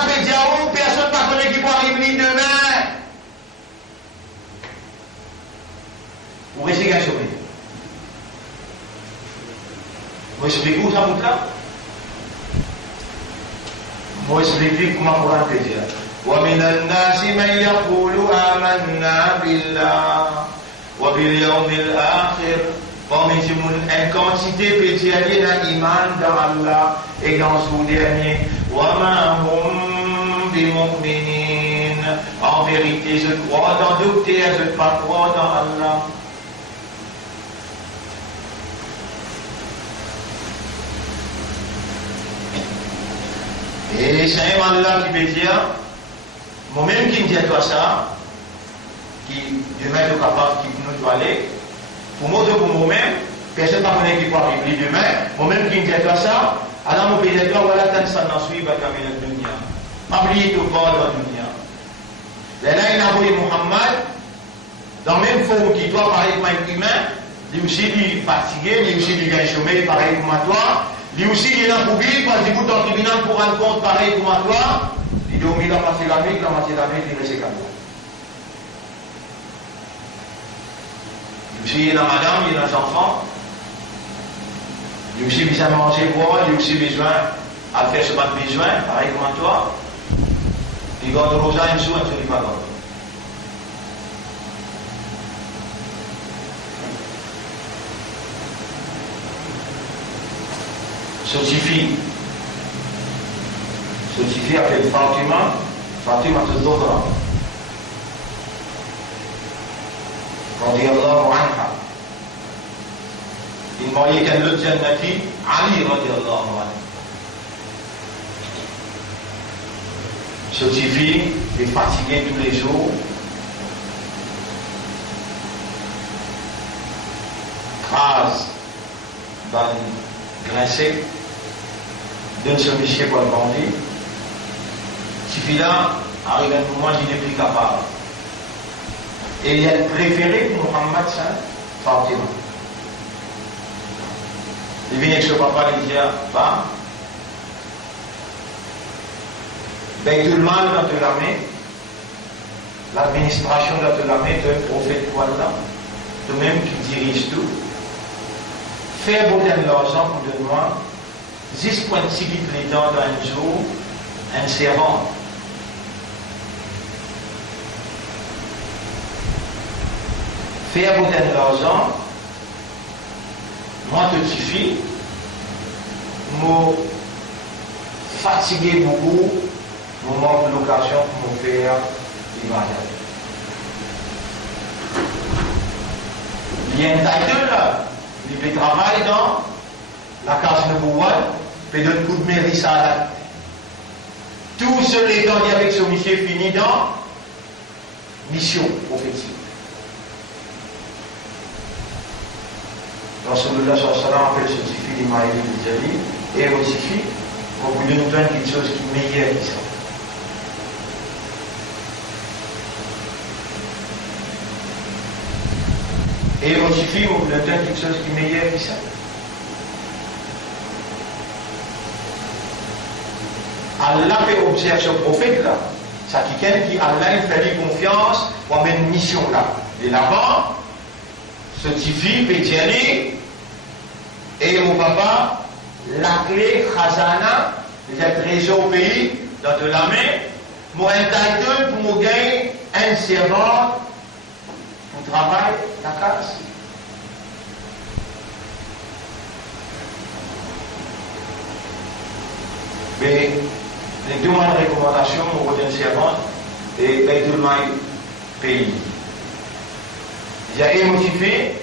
personne ne va connaître qui va arriver demain. Vous restez gâchés. Vous expliquez où ça vous là? Vous expliquez comment vous l'avez dit. ومن الناس من يقول آمنا بالله وباليوم الآخر. Parmi une quantité pétienne à iman dans Allah et dans son dernier. وَمَا هُمْ بِمُؤْمِنِينَ. En vérité, je crois dans docteur, je ne pas croire dans Allah. Et c'est Allah qui veut dire, moi-même qui me dit à toi ça, qui demain est capable, qui nous doit aller, pour moi, pour moi-même, personne ne connaît qui peut arriver demain, moi-même qui me dit à toi ça, alors mon pays de toi, voilà, tant ça n'en suit, bah, comme il y a le dunya. M'oubliez tout pas dans le dunya. Là, il a envoyé Muhammad, dans la même forme qu'il doit, pareil comme un humain, lui aussi, il est fatigué, lui aussi, il gagne sommeil, pareil comme toi. Lui aussi, il est là pour vivre, parce qu'il est dans le tribunal pour rendre compte, pareil comme toi. Il dormit la moitié de la nuit, il reste comme toi. Lui aussi, il est là, madame, il est là, les enfants. Lui aussi, il a manger pour lui aussi, besoin à faire ce pas de besoin, pareil comme toi. Il garde le rosa, il souhaite, il ne pas garder. Sotifie appelle Fatima al-Zuhra radiyallahu anha. Il voyait qu'elle le jannati Ali radiyallahu anha. Sotifie est fatiguée tous les jours. Crase dans le grincé. Donne ce monsieur pour le bandit. Si là, arrive un moment, il n'est plus capable. Et il a préféré pour Muhammad Fatima. Il vient avec ce papa, il dit, pas. Ben, tout le mal dans te la main. L'administration dans te la main d'un prophète Allah. Toi-même qui dirige tout. Fais beaucoup d'argent pour de moi. 10 points de tigit les dents dans un jour, un servant. Faire beaucoup d'argent, moi te suffit, me fatiguer beaucoup, me manque l'occasion pour me faire il va y aller. Il y a un title là, il fait travail dans la case numéro 1, puis donne coup de mairie ça là. Tout ce l'étendue avec ce monsieur fini dans mission prophétique. Rasulullah sallallahu alayhi wa sallam appelle ce suffit l'imam d'Italie et on suffit pour vous donner quelque chose qui est meilleur que ça. Et on suffit pour vous donner quelque chose qui est meilleur que ça. Allah fait observer ce prophète là. Ça qui Allah fait confiance pour mettre une mission là. Et là-bas, ce suffit peut y aller. Et mon papa, la clé, Khazana, les trésors au pays, dans de la main, moi un title pour me gagner un servant pour travailler la case. Mais les deux mois de recommandation, mon un servant, et tout le monde pays. Il y a émotivé.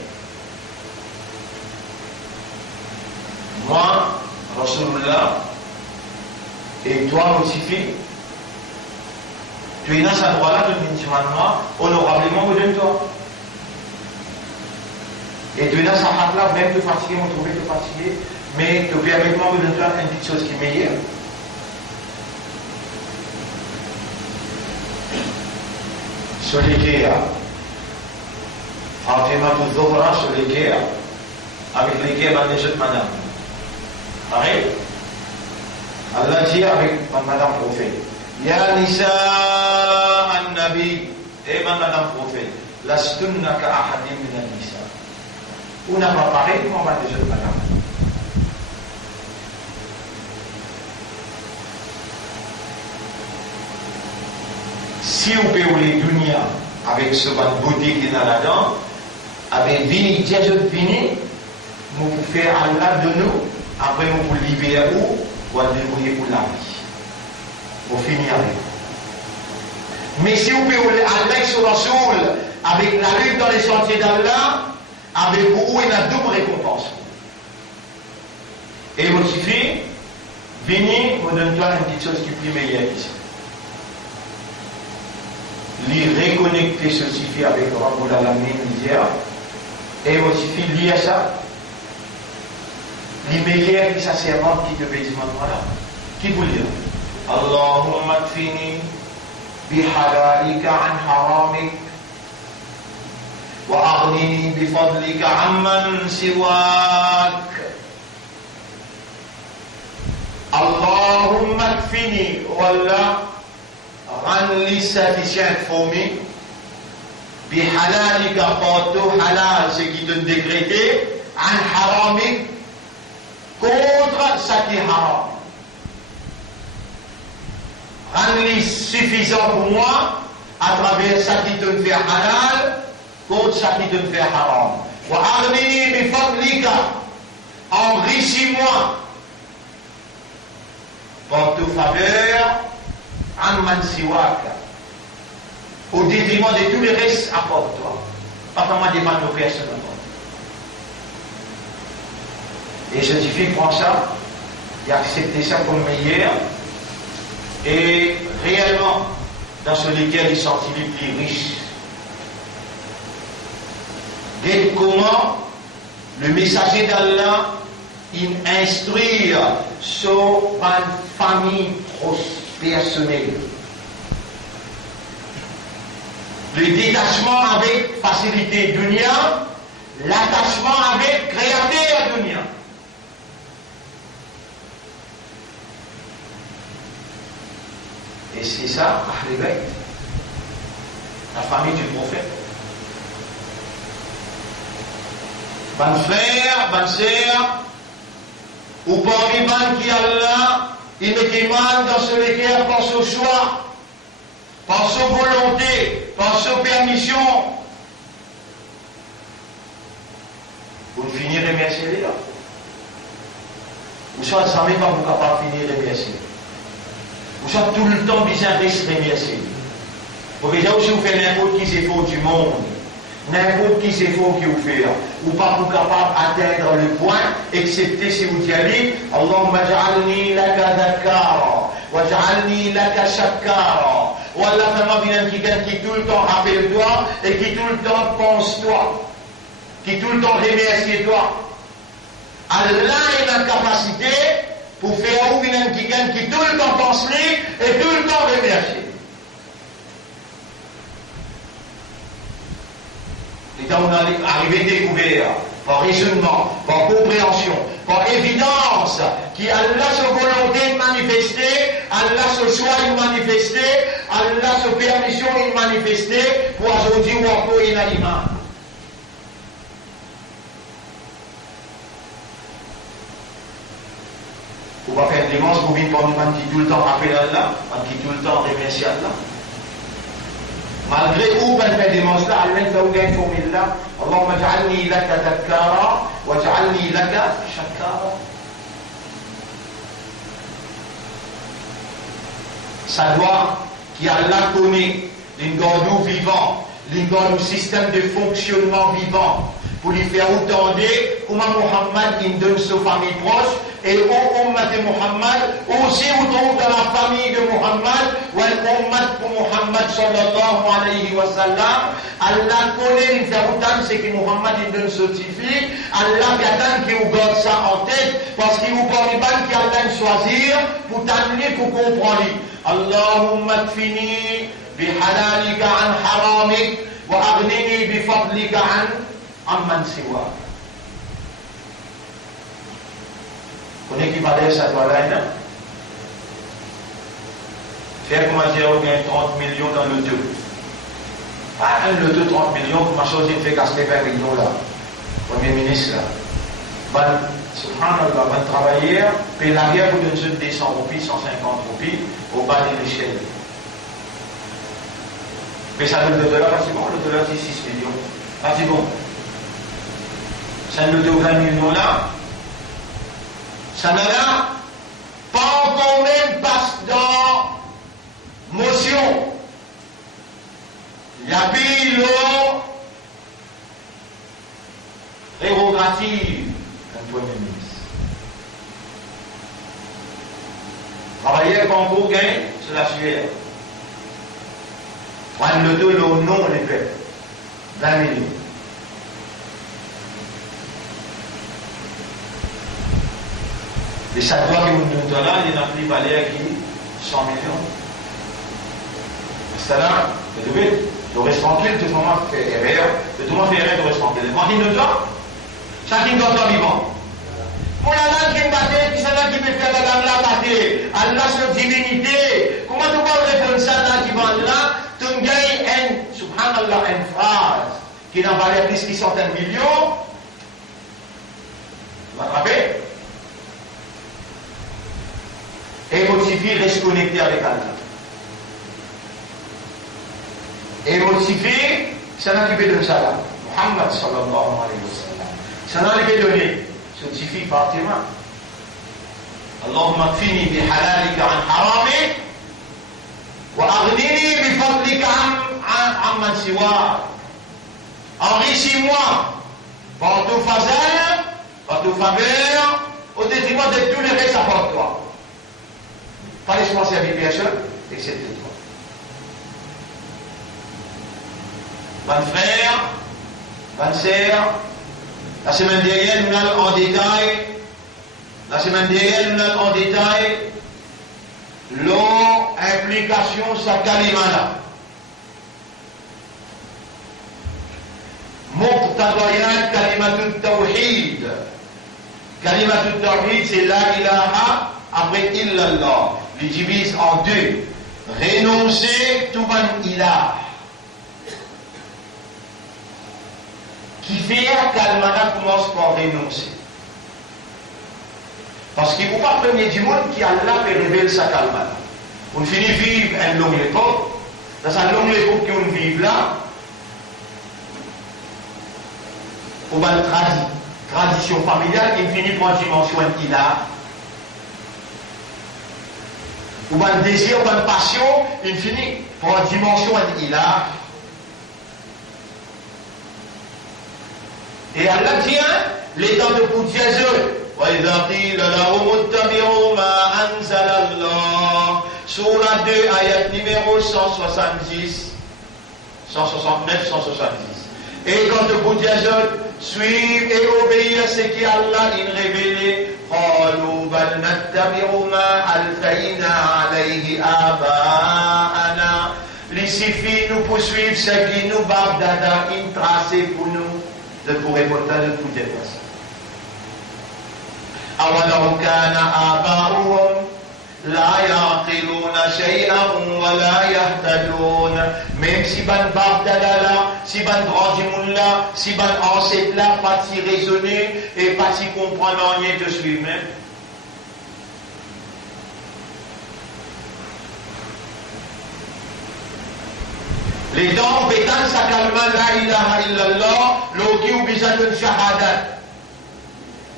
Moi, Rasulullah, et toi, Mosifi, tu es dans cet endroit-là, de moi, honorablement, me donne-toi. Et tu es dans cette hâte-là, même te fatiguer, me trouver te fatiguer, mais te permets-moi de donner-toi une petite chose qui est meilleure. Sur l'IKEA, Fatima tout Zohra sur l'IKEA, avec l'IKEA, dans les jeux de madame. Pareil. Allah dit avec madame prophète, Ya Nisa an-Nabi, et madame prophète, Lastunna ka ahadim min an-Nisa. Ou n'a pas pareil comme on va déjà de madame. Si vous pouvez les dunya avec ce beauté qui est dans la dent, avec vini, Dieu vini, nous pouvons faire Allah de nous. Après, nous vous libérer ou aller débrouiller pour la vie. Pour finir avec. Mais si vous pouvez aller sur la soul, avec la lutte dans les sentiers d'Allah, avec vous, il y a double récompense. Et il suffit, venez, vous donne-toi une petite chose qui est plus meilleure ici. Les reconnecter se suffit avec Rabbul Alamin hier, et il suffit de lire ça. Les meilleurs qui s'assermentent qui te bénissent voilà. Qui vous dit Allahumma kfini bihalalika an haramik wa aghnini bifadlika amman siwak. Allahumma kfini wallah rends-les suffisantes pour moi bihalalika partout halal ce qui te décrété an haramik contre ce qui est haram. Rends-les suffisant pour moi à travers ce qui te fait halal contre ce qui te fait haram. Wa aghnini bi fadlika, enrichis-moi par ta faveur amman siwaka, au détriment de tous les restes à part toi. Pas vraiment dépendre de personne. Et ce suffit prend ça, et accepter ça comme meilleur, et réellement, dans ce lesquels il sortit les plus riches. Dès comment le messager d'Allah, il instruit sur une famille personnelle. Le détachement avec facilité dunya, l'attachement avec créateur dunya. Et c'est ça, Ahl Bayt, la famille du prophète. Ban frère, ban sœur, ou parmi ban qui Allah, il me demande dans ce léguer par son choix, par sa volonté, par sa permission. Vous finirez remercier les gars. Vous ne savez pas vous capable de finir remercier. Vous êtes tout le temps besoin de se remercier. Faut déjà aussi vous faire n'importe qui c'est faux du monde. N'importe qui c'est faux qui vous fait. Ou pas vous capable d'atteindre le point, excepté si vous dites Allahumma ja'alni laka dhakara, wa ja'alni laka shakkara. Ou Allah vraiment vient quelqu'un qui tout le temps rappelle-toi et qui tout le temps pense-toi, qui tout le temps remercie-toi. Allah a la capacité pour faire ou vient quelqu'un qui tout le temps pense lui et tout le temps remercie. Et quand on arrive à découvrir, par raisonnement, par compréhension, par évidence, qui Allah sa volonté de manifester, Allah sa choix de manifester, Allah sa permission de manifester, pour aujourd'hui ou encore il a l'imam. Vous va faire dimanche, vous venez pour nous qui tout le temps rappeler Allah, qui tout le temps remercier Allah. Malgré où ben fait dimanche là, Allah va vous gagner formule là. Allahumma ja'alni laka dhakkara wa ja'alni laka shakkara. Ça doit qui Allah connaît l'ingordou vivant, l'ingordou système de fonctionnement vivant, pour lui faire entendre comment Muhammad il donne sa famille proche et au ummat de Muhammad aussi autour de la famille de Muhammad ou ummat pour Muhammad sallallahu alayhi wa sallam. Allah connaît il fait entendre ce que Muhammad il donne certifié. Allah attend qu'il vous garde ça en tête parce qu'il vous parle pas qu'il Allah choisir pour t'amener pour comprendre. Allahumma kfini bihalalika an haramik wa aghnini bifadlika an amman siwa. Vous connaissez qui parle de ça, toi là, non? Faire comment dire, on gagne 30 millions dans le 2. Ah, un loto 30 millions, pour ma chose, il fait casser 20 millions là. Premier ministre là. Ben, subhanallah, ben travailleur, paye la guerre pour donner 200 roupies, 150 roupies, au bas de l'échelle. Mais ça donne le dollar, c'est bon, le dollar c'est 6 millions. Ah, c'est bon. Ça nous donne 20 millions là. Ça n'a pas encore même passe dans motion. Il y a pile l'eau prérogative d'un Premier ministre. Travailler concours gain, c'est la sueur. Prendre le dos, le nom, les faits. 20 millions. Les satois qui nous donnent là, il n'y en a plus valeur qui 100 millions. C'est là, tu restes tranquille, tout le monde fait erreur, tout le monde fait erreur, tu restes tranquille. Quand il nous donne, chacun doit être vivant. Mon Allah qui me battait, qui c'est là qui peut faire la dame là battre, Allah sa divinité. Comment tu peux répondre ça là qui va là, tu gagnes subhanallah, une phrase qui n'a valeur plus que centaines de millions. Vous m'attrapez? Et motivé, reste connecté avec Allah. Et motivé, ça n'a pas donné ça là. Muhammad sallallahu alayhi wa sallam. Ça n'a pas donné. Ça suffit par tes mains. Allahumma kfini bi halalika an haramik wa aghnini bi fadlika amman siwa. Enrichis-moi par ton faveur, au détriment de tous les restes à part toi. Pas laisse-moi servir personne, excepté toi. Bonne frère, bonne sœur, la semaine dernière, nous allons en détail. La semaine dernière, nous allons en détail l'implication de sa kalimana. Muqtadayan kalimatut tawhid. Kalimatut tawhid, c'est la ilaha après illallah. Il divise en deux. Renoncer tout un ilah. Qui fait qu'Almana commence par renoncer. Parce qu'il ne faut pas premier du monde qui Allah peut révéler sa Kalmana. On finit vivre une longue époque. Dans cette longue époque qu'on vit là, on va une tradition familiale qui finit par une dimension ilah. ou un désir, ou une passion infinie, pour une dimension ilah. Et Allah dit, les temps de Bouddhisme, وَإِذَا قِيلَ لَهُمُ اتَّبِعُوا مَا أَنزَلَ اللَّهُ Surah 2, ayat numéro 170, 169, 170. Et quand le Bouddhisme suivent et obéir ce qu'Allah a révélé, قَالُوا بَلْ نَتَّبِعُ مَا أَلْفَيْنَا عَلَيْهِ آبَاءَنَا Il suffit nous poursuivre ce qui nous Bagdada a tracé pour nous de pour répondre de toutes les personnes. أَوَلَوْ كَانَ آبَاؤُهُمْ لَا يَعْقِلُونَ شَيْئًا وَلَا يَهْتَدُونَ Même si ban Bagdada là, si ban Grandimoun là, si ban ancêtre là, pas si raisonner et pas si comprendre rien de lui-même. Les dents, bétan, sakalman, la ilaha illallah, l'oki ou bizat de shahadat.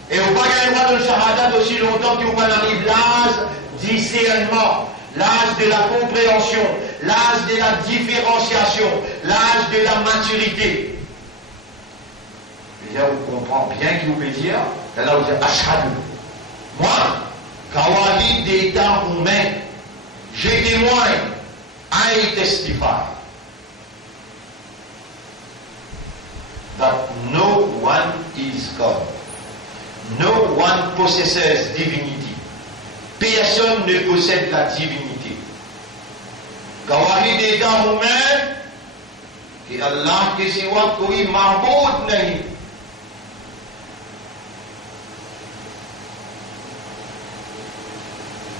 Et on pas gagner le droit de shahadat aussi longtemps qu'on pas arrive l'âge discernement, l'âge de la compréhension, l'âge de la différenciation, l'âge de la maturité. Et là, on comprend bien qu'il vous peut dire, là, vous dites, ashhadu. Moi, Kawali d'état humain, j'ai témoin, I testify. That no one is God. No one possesses divinity. Personne ne possède la divinité. Gawari d'état humain, que Allah ke siwa koi mahboud nahi.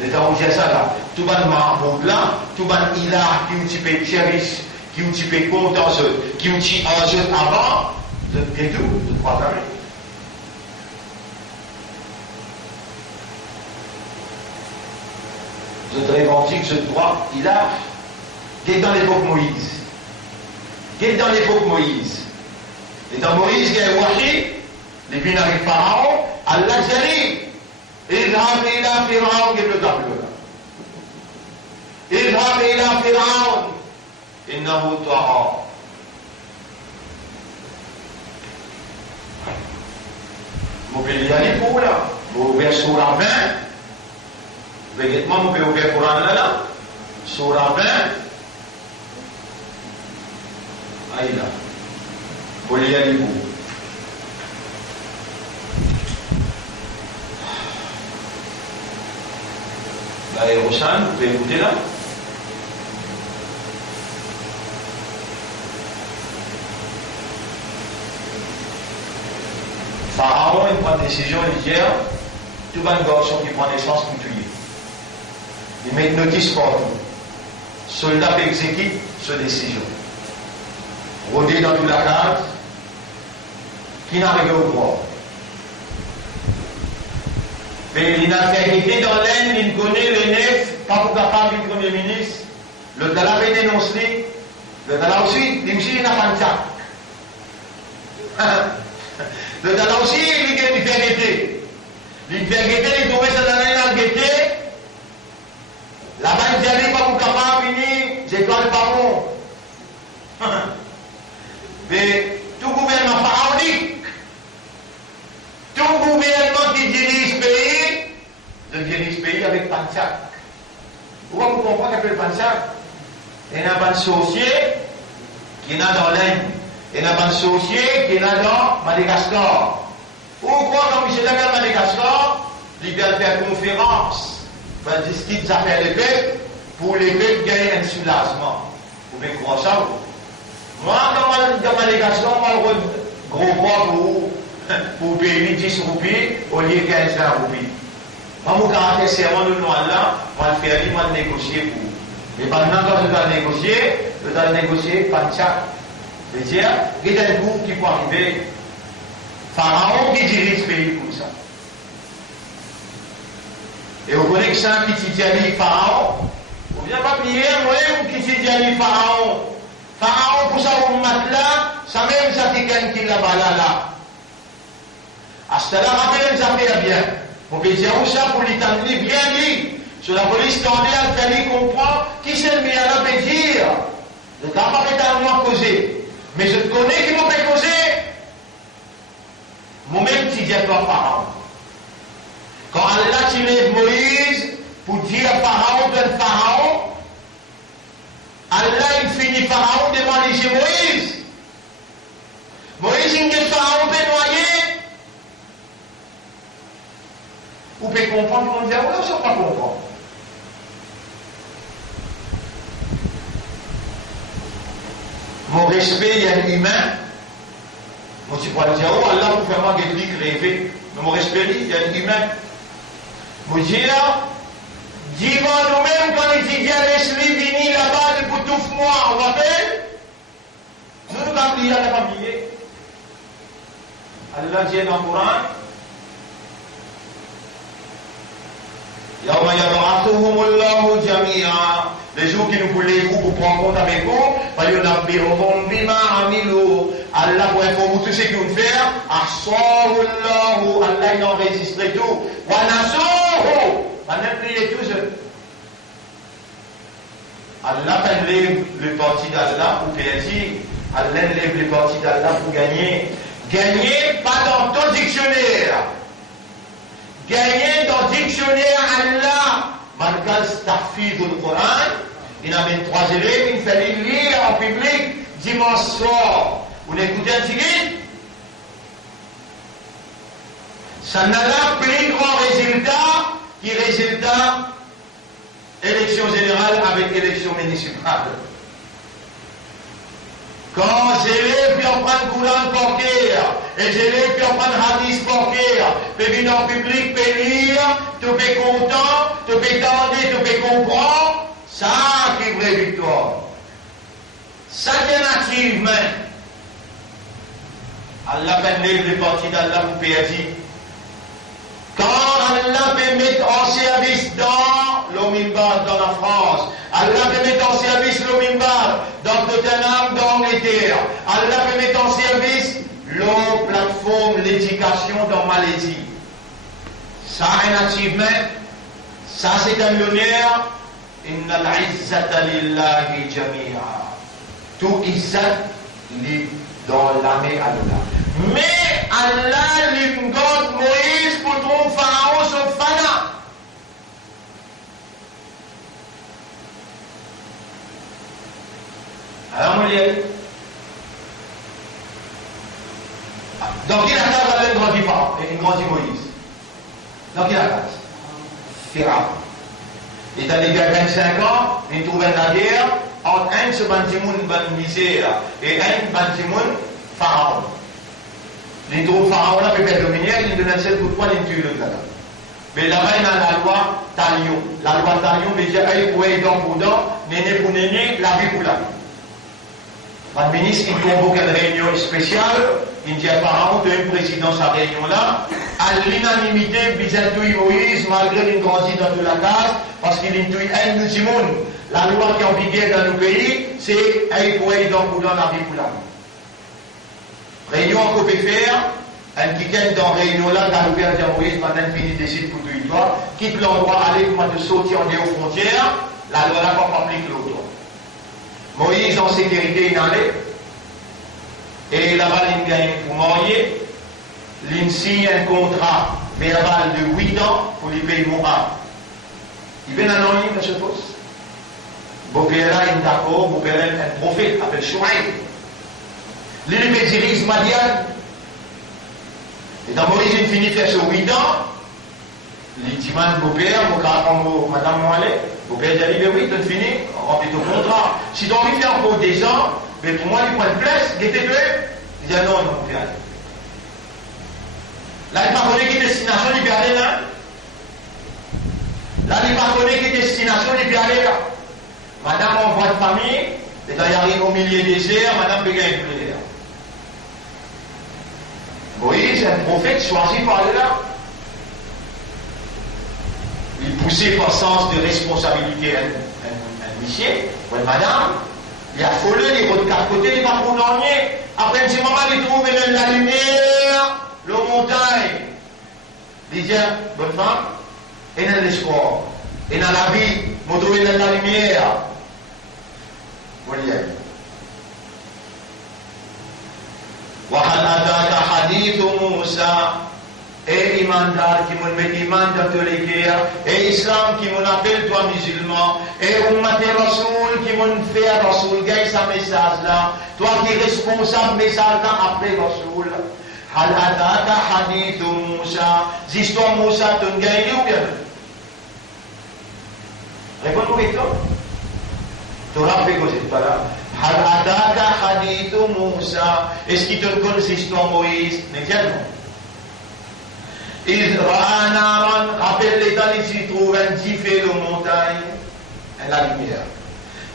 L'état où j'ai ça là, tout ban mahboud là, tout ban ilah qui ou tu peux chérish, qui ou tu peux compter en eux, qui ou tu en eux avant, de tout, de trois années. Je revendique ce droit, il a, qui est dans l'époque Moïse. Qui est dans l'époque Moïse. Et dans Moïse, il y a un wahi, les puis avec Pharaon, Allah dit, اذهب إلى فرعون قبل قبلنا اذهب إلى فرعون إنه طغى Vous pouvez y aller pour là. Vous ouvrez Surah 20. Véritablement, vous pouvez ouvrir le Coran là. Surah 20. Aïe là. Vous y aller vous. Là, et Rosan, vous pouvez écouter là. Pharaon, il prend une décision, il dit, tout le garçon qui prend naissance pour tuer. Il met une notice partout. Soldat exécute cette décision. Rodé dans toute la case, qui n'a rien au pouvoir. Mais il n'a fait été dans l'Inde, il connaît le nef, pas pour capable du Premier ministre. Le Dala avait dénoncé, le Dala aussi, il n'a pas de sac. Le Dala aussi, il a une vérité. Une vérité, il tombait sur la vérité. Là-bas, il dit, pas pour capable, j'ai pas le pardon. Mais tout gouvernement pharaonique, tout gouvernement qui dirige ce pays, dirige ce pays avec Panchak. Pourquoi vous comprenez qu'appelle Panchak? Il y a un sorcier qui est dans l'Inde. Il y a un sorcier qui est dans Madagascar. Pourquoi, quand M. Dakar Madagascar, il vient faire conférence, il discute des affaires de paix, pour les peuples gagner un soulagement. Vous pouvez croire ça, vous? Moi, dans Madagascar, moi, le gros poids pour payer 10 roupies au lieu de 15 roupies. Moi, mon caractère serment de nous là, moi, le faire, moi, le négocier pour vous. Mais maintenant, quand je dois négocier, pas de chat. C'est-à-dire, il y a un groupe qui peut arriver. Pharaon qui dirige ce pays comme ça. Et vous connaissez que ça, qui s'y dit Pharaon. Vous ne pouvez pas plier, moi, qui s'y dit Pharaon. Pharaon, pour ça, vous mettez là, ça même, ça fait quelqu'un qui là-bas, là. À ce là, rappelez les affaires bien. Vous pouvez dire où ça pour l'établir bien dit. Sur la police tendait à faire comprendre qui c'est le meilleur à peut dire. Je n'ai pas fait à moi causer. Mais je connais qui m'ont fait causer. Moi-même, tu dis à toi, Pharaon. Quand Allah lève Moïse pour dire à Pharaon, donne Pharaon, Allah il finit Pharaon devant les Moïse. Moïse, il dit Pharaon peut noyer. Vous pouvez comprendre, vous pouvez dire, oui, je ne sais pas comprendre. Mon respect, il y a un humain. Moi, tu pourrais dire, oh, Allah, pour faire moi des trucs rêver. Mais mon respect, il y a un humain. Moi, je dis là, dis-moi nous-mêmes, quand les étudiants Leslie viennent là-bas, pour tout moi, on rappelle, nous nous avons oublié la famille. Allah dit dans le Coran, يوم يبعثهم الله جميعا les jours qui nous voulez vous pour prendre compte avec vous, فَيُنَبِّئُهُمْ بِمَا عَمِلُوا Allah pour informer tout ce qu'ils vont faire, أَحْصَاهُ اللَّهُ Allah il a enregistré tout, وَنَسُوهُ maintenant priez tous. Allah enlève le parti d'Allah pour perdre, Allah enlève le parti d'Allah pour gagner. Gagner pas dans ton dictionnaire. Gagner dans le dictionnaire Allah. Malgré Stafid le Coran, il a 23 élèves, il fallait lire en public dimanche soir. Vous écoutez un petit ça n'a pas plus grand résultat qui résultat élection générale avec élection municipale. Quand les élèves qui en prennent Courant pour lire, et les élèves qui en prennent Hadith pour lire, peuvent venir en public, peuvent lire, tu peux content, tu peux tendre, tu peux comprendre, ça qui est vraie victoire. Ça qui est native, mais Allah fait les parties d'Allah pour perdre. Quand Allah peut mettre en service dans l'Omimbar, dans la France, Allah peut mettre en service l'Omimbar dans Tottenham, dans l'Angleterre, Allah peut mettre en service l'eau, plateforme, l'éducation dans Malaisie. Ça un achievement, ça c'est un honneur. Inna al-izzata lillahi jami'a. Tout izzat lit dans l'armée Allah. Mais Allah l'imgode Moïse pour ton Pharaon son fana. Alors, on dit, dans quelle case avait grandi Pharaon et grandi Moïse? Dans quelle case? Pharaon. Et dans les 25 ans, il trouvait la guerre entre un se bantimoun ban misère et un bantimoun Pharaon. Les deux pharaons là, peut-être dominer, ils donnent un seul coup de poing, ils tuent le gars. Mais là-bas, il y a la loi Talion. La loi Talion veut dire, aïe pour aïe, dent pour dent, néné pour néné, la vie pour la vie. Le ministre, il convoque une réunion spéciale, il dit à Pharaon, tu es président de sa réunion là, à l'unanimité, Byzantouille Moïse, malgré qu'il grandit dans toute la case, parce qu'il intuit un du monde. La loi qui est en vigueur dans nos pays, c'est aïe pour aïe, dent pour dent, la vie pour la vie. Réunion qu'on peut faire, un week-end dans réunion là, dans l'ouverture de Moïse, maintenant fini décide pour tout toi, quitte l'endroit, allez pour de sortir en aux frontières, la loi là pas applique l'autre. Moïse en sécurité, il allait, et là-bas, il gagne pour marier, il signe un contrat verbal de 8 ans pour les payer moral. Il vient un an, je suppose. Beau-père là, il est d'accord, beau-père là, un prophète, appelle Chouaïb. L'île dirige Madiane. Et dans Moïse, il finit de faire ce 8 ans. Il dit, beau-père, madame Moalé, beau-père dit, oui, tu finis, on remplit ton contrat. Si tu as envie de faire encore des ans, mais pour moi, il prend une place, il était tué. Il dit, non, non, mon père. Là, il ne pas connaît qui destination, il peut aller là. Là, il ne pas connaît qui destination, il peut aller là. Madame envoie de famille, et quand il arrive au milieu des airs, madame peut gagner une prière. Moïse, un prophète choisi par Allah. Il poussait par sens de responsabilité un huissier, ou une madame. Il a folé, il va de quatre côtés, il va pour l'ornier. Après, un petit moment, il trouve la lumière, la montagne. Il dit, bonne femme, et il a l'espoir. Et dans la vie, vous trouvez dans la lumière. Vous voyez. وَهَلْ أَتَاكَ حَدِيثُ مُوسَى. Et imandar qui m'ont mis iman dans tous les guerres, et islam qui m'ont appelé toi musulman, et ummat et rasoul qui m'ont fait rasoul, gagne sa message là, toi qui es responsable message là après rasoul. Hal ataka hadith Moussa, l'histoire Moussa t'en gagne ou bien? Réponds-nous avec toi. Tu rappelles que c'est pas là. Hal ataka hadith Moussa, est-ce qu'il te connaît l'histoire Moïse? Négalement. Il ra'a naran, rappelle l'état ici, trouve un tifé de montagne, et la lumière.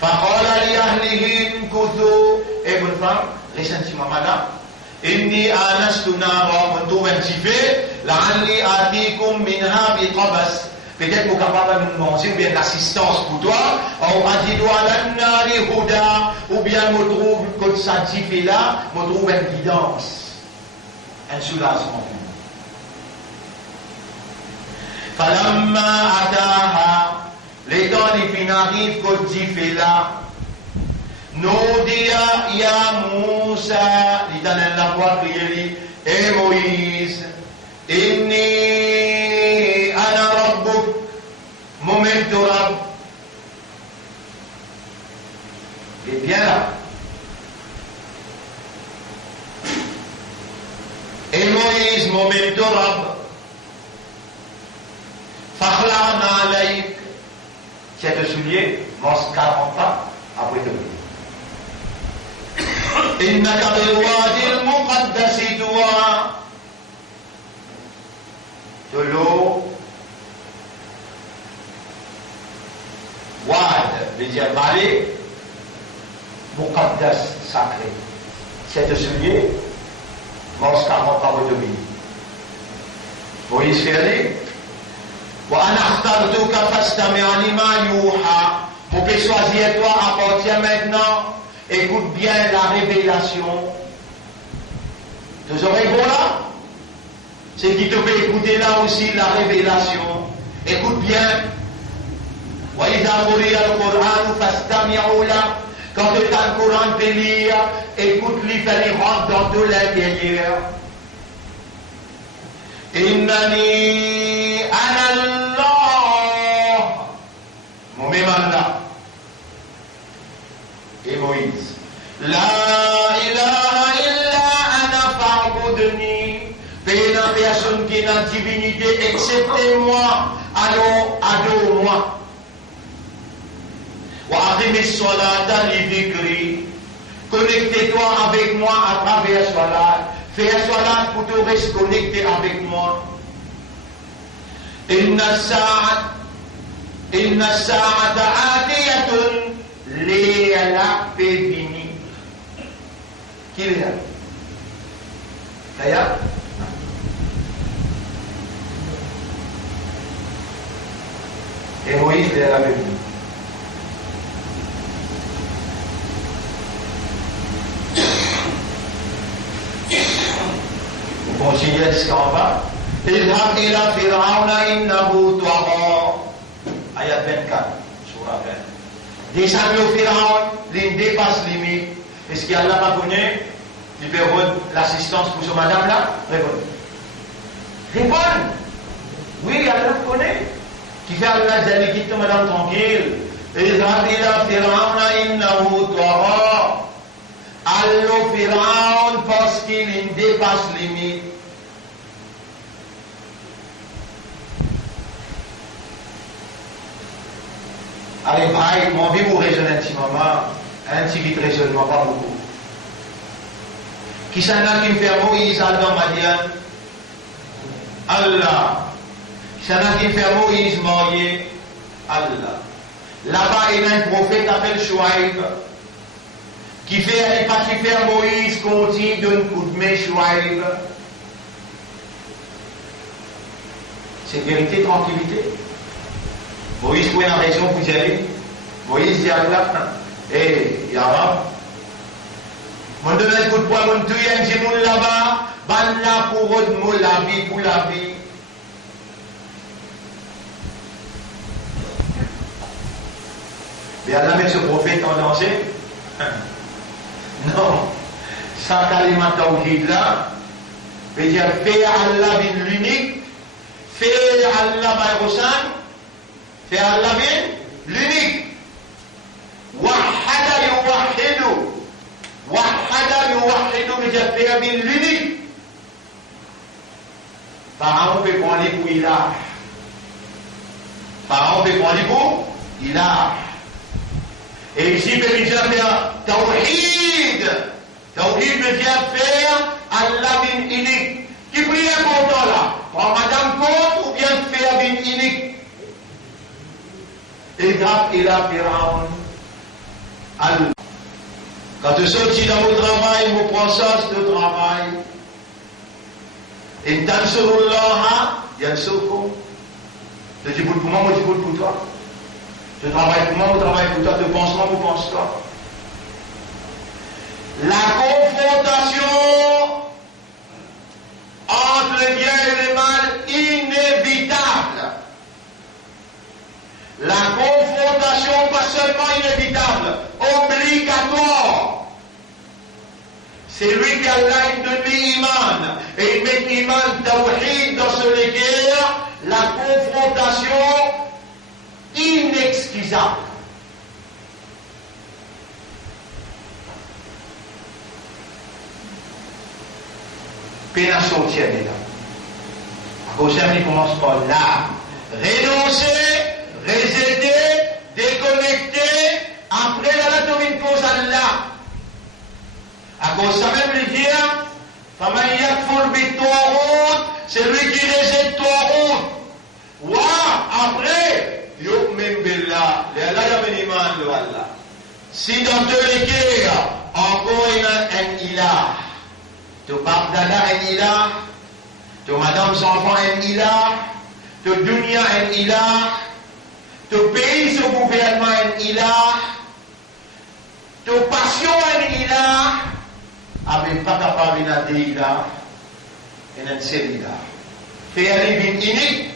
Faqala li ahlihi kuthu, et bonne femme, les sentiments madame. Inni anastu nara, on trouve un tifé, la'alli atikum minha bi qabas. Peut-être vous capable de nous manger, ou bien l'assistance pour toi, ou ajidu ala nari huda, ou bien me trouve, quand ça tifé là, me trouve une guidance, un soulagement. Falamma ataha, les temps les fins arrivent quand il fait là. Noudia ya Moussa, l'Éternel la voix crier, et Moïse, inni ana rabbuk, momentu rabb. Il est bien là. Et Moïse, momentu rabb. Fakhla'na alayk, c'est te soulier, mange 40 ans après te mourir. Innaka bil wadi al muqaddasi tuwa, de l'eau, wad, veut dire vallée, muqaddas, sacré. C'est te soulier, mange 40 ans après te mourir. Moïse fait aller. وأنا اخترتك فاستمع لما يوحى. Pour que choisir toi à partir maintenant, écoute bien la révélation. Tes oreilles vont là? C'est qui te fait écouter là aussi la révélation. Écoute bien. وإذا قرئ القرآن فاستمعوا له. Quand tu as le Coran de lire, écoute-lui, fais-lui rentrer dans tout l'intérieur. Innani ana Allah. Moi-même Allah. Et Moïse. La ilaha illa ana fa'budni. Pays n'a personne qui n'a divinité excepté moi. Alors, adore-moi. Wa aqimis salata li dhikri. Connectez-toi avec moi à travers salat. Fais un salat pour te rester connecté avec moi. Inna sa'ata atiyatun liyala fedini. Qui est là? Kaya? Et Moïse est là avec nous. Vous continuez jusqu'en bas. اذهب إلى فرعون إنه طغى. Ayat 24, surah 20. Descends au Pharaon, il dépasse limite. Est-ce qu'Allah va connaître? Il veut rendre l'assistance pour ce madame-là? Répondez. Répondez. Oui, Allah connaît. Qui fait Allah d'aller quitter madame tranquille. اذهب إلى فرعون إنه طغى. Allah Pharaon parce qu'il dépasse limite. Allez, pareil, mon vie vous raisonne un petit moment, un petit vite raisonnement, pas beaucoup. Qui s'en a qui me fait Moïse dans Madian? Allah. Qui s'en a qui me fait Moïse marié? Allah. Là-bas, il y a un prophète appelé Chouaïb, qui fait Moïse continue d'un coup de main Chouaïb. C'est vérité, tranquillité. Moïse trouve une raison pour y aller. Moïse dit à Allah, et Yarab, mon donne un coup de poing, mon tuye un jimoun là-bas, ban là pour la vie, pour la vie. Mais Allah met ce prophète en danger? Non. Ça, kalima tawhid là, veut dire faire Allah bin l'unique, faire Allah by Rosan, faire Allah bin l'unique. Wahada yuwahidu. Wahada yuwahidu veut dire faire bin l'unique. Pharaon peut prendre pour ilah. Pharaon peut prendre pour ilah. Et ici, peut dire faire tawhid. Tawhid veut dire faire Allah bin unique. Qui prie content là? Prends madame compte ou bien faire bin unique? Et grave, il a Pharaon. Allah. Quand tu sortis dans mon travail, vous prends sens de travail. Et tansurullah, yansurkum. Tu dis pour moi, moi je pour toi. Tu travailles pour moi, moi je travaille pour toi. Tu penses moi, moi pense toi. La confrontation entre le bien et le mal inévitable. La confrontation pas seulement inévitable, obligatoire. C'est lui qui a donné l'iman. Et il met l'iman tawhid dans ce guerre, la confrontation inexcusable. Pénation tienne là. Au service commence par là. Renoncer, rejeter, déconnecter, après la tombe cause Allah. À cause ça même le dire, Faman yakfur bit-taghut, c'est lui qui rejette Taghut. Wa après, yu'min billah, Allah yamin iman de Allah. Si dans deux les cas, encore un ilah, tu parles d'Allah un ilah, tu madame son enfant un ilah, tu dunya un ilah, tu pays ce gouvernement un ilah, tu passion un ilah, avec pas capable de dire ilah, et un seul ilah. Fais aller bin unique,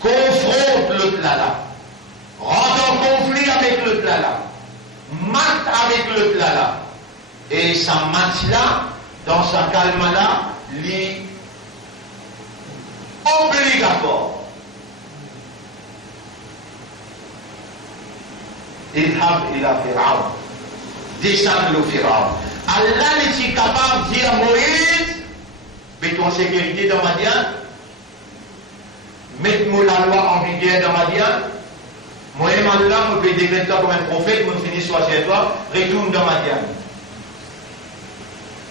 confronte l'autre là, rentre en conflit avec l'autre là, mat avec l'autre là, et ça match là, dans sa calme là, l'est obligatoire. Idhab ila Firaun. Descendre le Firaun. Allah est capable de dire à Moïse, mets-toi en sécurité dans Madian, mets-moi la loi en vigueur dans Madian, moi-même Allah me peut déclarer toi comme un prophète, me finit soit chez toi, retourne dans Madian.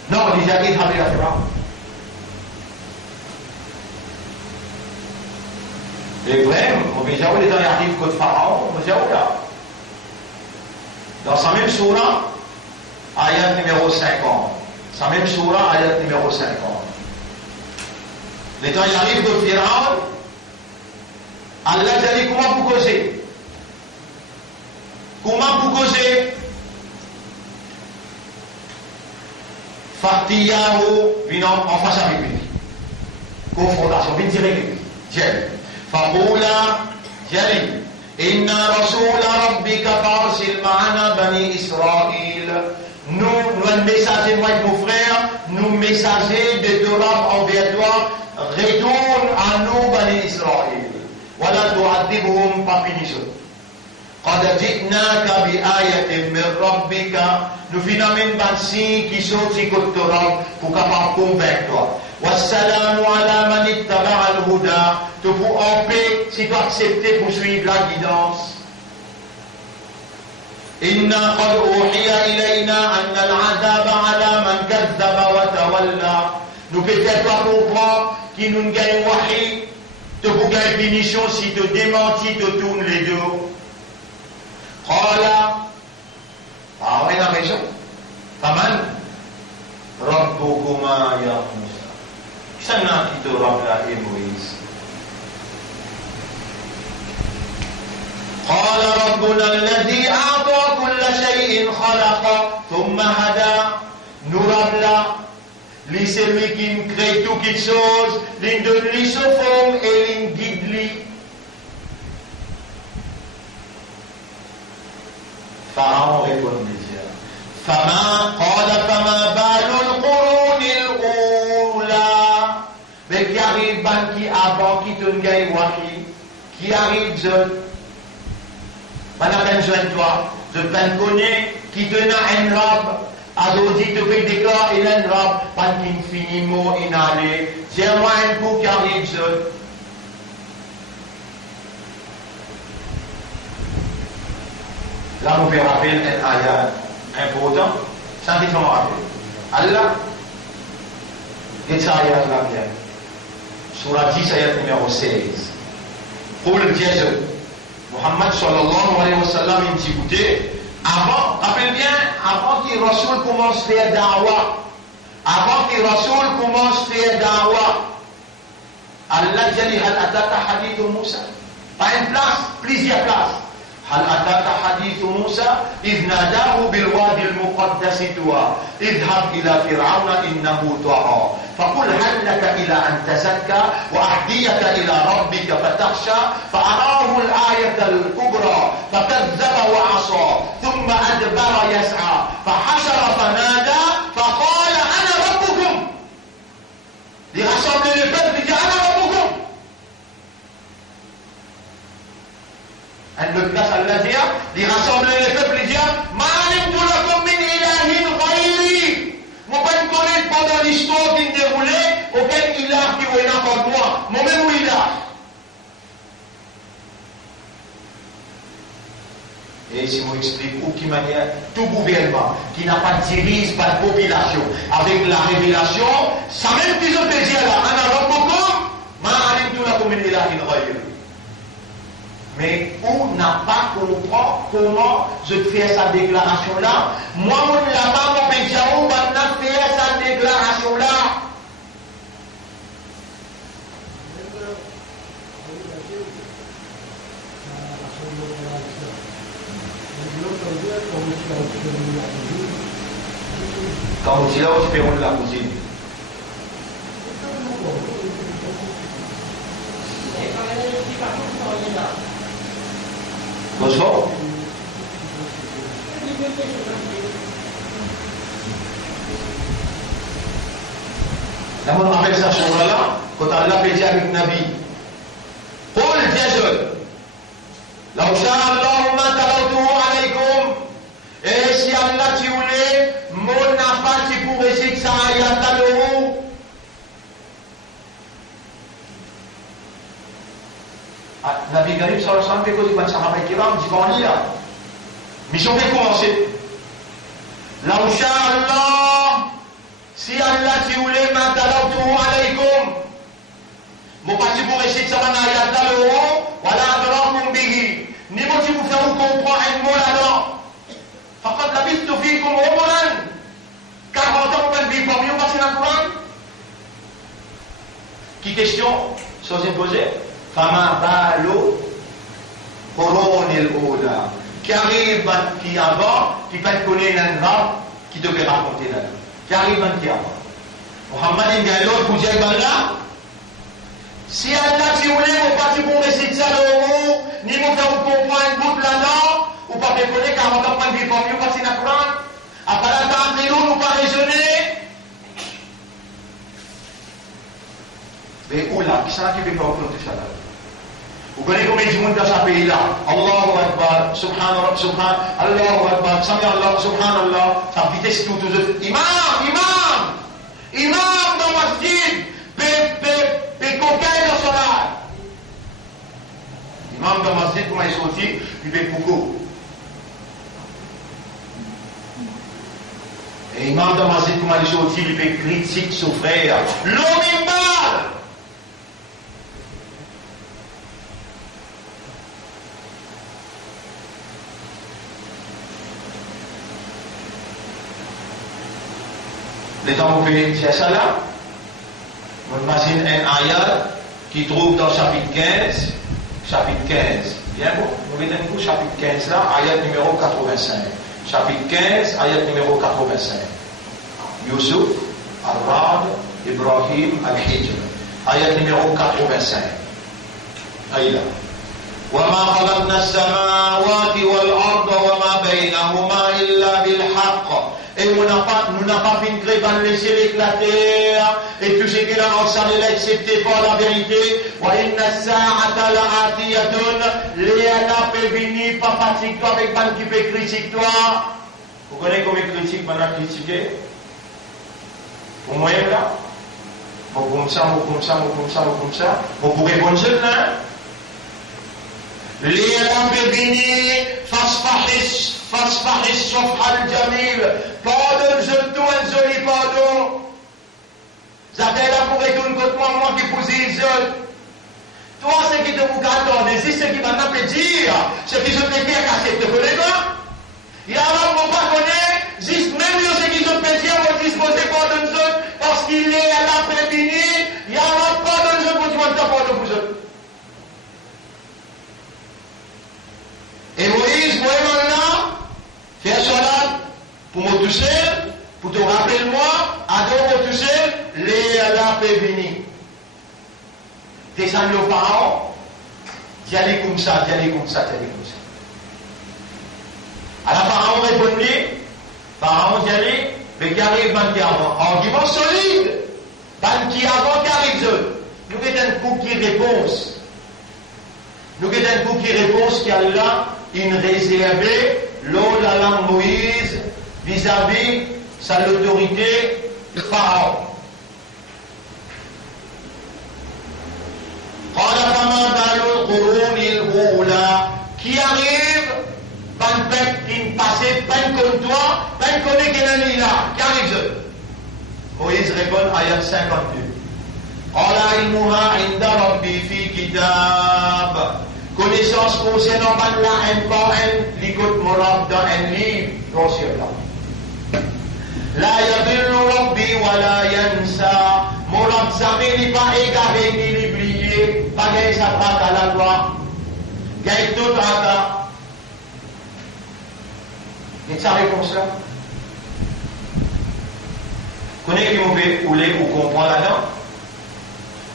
Non, on dit Idhab ila Firaun. Et vraiment, on dit où les temps arrivent que Pharaon, on dit où là. Dans sa même surah, ayat numéro 50. Sa même surah, ayat numéro 50. Les temps arrivent que Pharaon, Allah a dit comment vous causez? Comment vous causez? Fatiyahu, venant en face avec lui. Confrontation, vite direct avec lui. Tiens. فقولا جلي إن رسول ربك فارسل معنا بني إسرائيل. Nous, le messager, moi et mon frère, nous messagers de Torah envers toi, retourne à nous, Bani Israël. Voilà, tu'adibhum, pas finissons. قد جئناك بآية من ربك. Nous finalement pas signe qui sont si côté Torah pour capable convaincre toi. Wassalamu ala man ittaba'a al-huda. Tu pour en paix si tu acceptes pour suivre la guidance. Inna qad uhiya ilayna anna al-'adaba ala man kazzaba wa tawalla. Nous peut-être pas comprendre qui nous gagne wahi. Tu pour gagner punition si tu démentis, tu tournes les dos. Qala. Ah oui, la raison. Faman rabbukuma ya Musa. Sana qui te rappela et Moïse. قال ربنا الذي أعطى كل شيء خلق ثم هدى. Nous rappela, lui celui qui crée toute chose, lui donne lui sa forme et lui guide lui. Allah répond déjà. Fama balul qurunil ula. Mais qui arrive qui avant qui te gagne wahi, qui arrive je pas la peine de toi, je peine connaît qui te n'a un robe, adodi te fait des corps et un robe, pas qu'il finit mot inhalé, c'est moi un coup qui arrive je. Là, on peut rappeler un ayat important, sans qu'il faut rappeler. Allah, qu'est-ce que ayat là bien? Surah 10, ayat numéro 16. Pour le Jésus, Muhammad sallallahu alayhi wa sallam, il dit, écoutez, avant, rappelez bien, avant que Rasoul commence à faire da'wa, Allah dit, hal ataka hadith Moussa. Pas une place, plusieurs places. هل أتاك حديث موسى إذ ناداه بالوادي المقدس طوى اذهب إلى فرعون إنه طغى فقل هل لك إلى أن تزكى وأهديك إلى ربك فتخشى فأراه الآية الكبرى فكذب وعصى ثم أدبر يسعى فحشر فنادى فقال أنا ربكم لرسول البدر أنا ربكم le place al-Lazia, il rassemble les peuples et dit Ma'alim tulakum min ilahin ghayri. Moi, pas me connaître pendant l'histoire qui me déroulait, auquel ilah qui est là contre moi, moi-même ou ilah. Et si on explique ou qui manière, tout gouvernement qui n'a pas de dirige par la population, avec la révélation, ça même qu'ils ont dit là, Ana rabbukum, Ma'alim tulakum min ilahin ghayri. Mais on n'a pas compris comment je fais cette déclaration-là. Moi, on n'a pas compris où on a fait cette déclaration-là. Quand on dit là, on se fait rouler la cousine. Bonsoir. Là, on rappelle ça sur là, quand Allah fait dire avec Nabi. Paul Jésus. Là où ça, Allahumma talawtuhu alaykum. Et si Allah t'y voulait, mon n'a pas t'y pour réciter ça, ayat l'eau. Nabi Karim sallallahu alayhi wa sallam fait cause de Sahaba Kiram, dit qu'on lit là. Mission fait commencer. Là où Allah, si Allah t'y voulait, ma talawtuhu alaykum. Mon parti pour réciter ça, man ayat l'eau, wala adrakum bihi. Ni moi qui vous faire vous comprendre un mot là-dedans. Faqad labistu fikum umran. 40 ans pour une vie, pour mieux passer dans le Coran. Qui question, sans imposer. Fama balu qurunil ula. Qui arrive qui avant, qui peut te connaître un rap, qui te peut raconter là. Qui arrive qui avant. Muhammad il y a l'autre pour dire là. Si Allah si vous voulez, vous partez pour réciter ça le mot, ni vous faire vous comprendre une bout là-dedans, ou pas me connaître 40 ans pour une vie pour mieux passer dans le Coran. Après la table, nous pas raisonner. Mais où là, qui s'en a qui peut pas tout ça là? Vous connaissez combien de monde dans ce pays-là? Allahu Akbar, Subhanallah, Allahu Akbar, Sami Allah, Subhanallah, ça vitesse tout aux autres. Imam dans masjid, pe coquin dans salat. Imam dans masjid, comment il sorti, il fait coucou. Et imam dans masjid, comment il sorti, il fait critique sur frère. L'homme il parle. Les temps vous faites c'est ça là. On imagine un ayat qui trouve dans chapitre 15. Chapitre 15. Bien bon. Nous mettons un coup chapitre 15 là, ayat numéro 85. Chapitre 15, ayat numéro 85. Yusuf, Ar-Rad, Ibrahim, Al-Hijr. Ayat numéro 85. Aïe là. وما خلقنا السماوات والأرض وما بينهما pas fin créer, pas laisser l'éclater, et tout ce qu'il a enseigné l'accepter par la vérité. Wa inna sa'ata la'atiyatun, l'éala peut venir, pas fatigue toi avec ban qui peut critiquer toi. Vous connaissez comment critique, ban a critiqué? Vous voyez là? Vous comme ça, vous comme ça, vous comme ça, vous comme ça. Vous pouvez répondre seul là? L'éala peut venir, fasfahis sofha al-jamil. Pardonne-je tout un joli pardon. J'appelle là pour retourner contre moi qui pose les autres. Toi, ce qui te vous attend, si ce qui va te dire, ce qui se peut dire qu'à cette connaître, il y a un mot pas connaître, juste même ce qui se peut dire, on dispose pardonne autres, parce qu'il est à la prévenir, il y a un pardonne autres pour toi, pardon pour eux. Et Moïse, moi, là, faire cela pour me toucher, pour te rappeler moi, adore me toucher, les Allah peut venir. Descendre aux parents, d'y aller comme ça, d'y aller comme ça, d'y aller comme ça. Alors, parents répondent, parents d'y aller, mais qui arrive ban qui avant. Argument solide, ban qui avant, qui arrive. Nous avons un coup qui réponse. Nous avons un coup qui réponse qui a là une réservée, l'eau la langue Moïse, vis-à-vis sa l'autorité du pharaon. Qui arrive, pas de bête qui ne passait, pas de comme toi, pas de connaît qu'il est là, qui arrive. Moïse répond, ayat 52. Qala ilmuha inda rabbi fi kitab. Connaissance concernant Allah un par un, l'écoute morale dans un livre, dans ce là. La yadillu rabbi wa la yansa. Morale jamais n'est pas égaré ni oublié. Pas gagne sa traque à la loi. Gagne tout à la. Et sa réponse là. Connaissez qui mauvais ou les ou comprend là-dedans?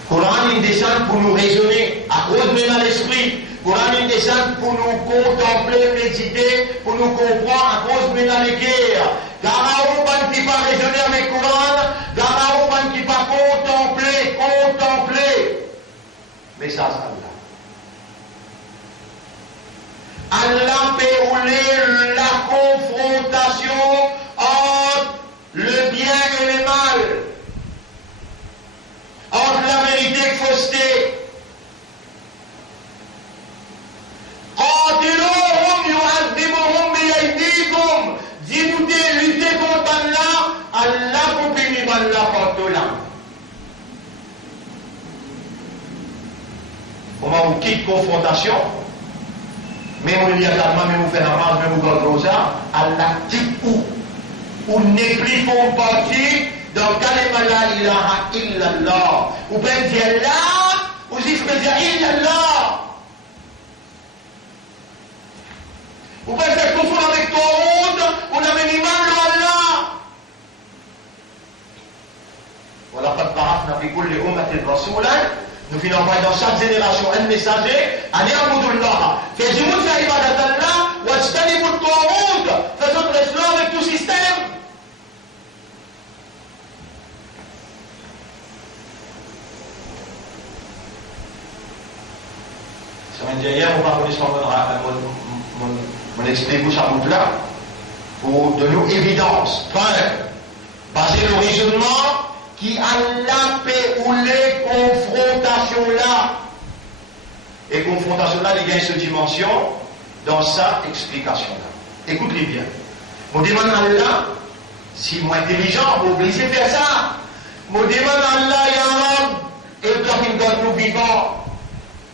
Coran il descend pour nous raisonner à cause même à l'esprit. Coran il descend pour nous contempler, méditer, pour nous comprendre à cause même à l'équerre. Garaouban qui pas raisonner avec Coran, Garaouban qui pas contempler. Mais ça, c'est Allah. Allah peut rouler la confrontation entre le bien et le mal. Entre la vérité et la fausseté. Dis-nous de lutter contre Allah, Allah vous punit Allah contre là. Comment on quitte confrontation, même on lit à la main, même on fait la marche, même on garde ça, Allah quitte où? Ou n'est plus font partie dans kalima la ilaha illallah. Ou bien dire Allah, ou si je peux dire illallah. Ou bien faire confondre avec ton monde, ou la minimum Allah. Voilà, pas de paraf, n'a fait couler ummatil rasulan. Nous finissons dans chaque génération un messager, Ani Abdullah. Fais du monde faire ibadat Allah, ou ajtani pour ton monde. Faisons l'espoir avec tout système. Semaine dernière, on va connaître mon explication à bout là, pour donner évidence, preuve, basé le raisonnement qui a la paix ou les confrontations là. Et confrontation là, il y a une dimension dans sa explication là. Écoutez bien. On demande à Allah, si moi intelligent, vous obligez de faire ça. On demande à Allah, Ya Rab, et toi qui nous vivons.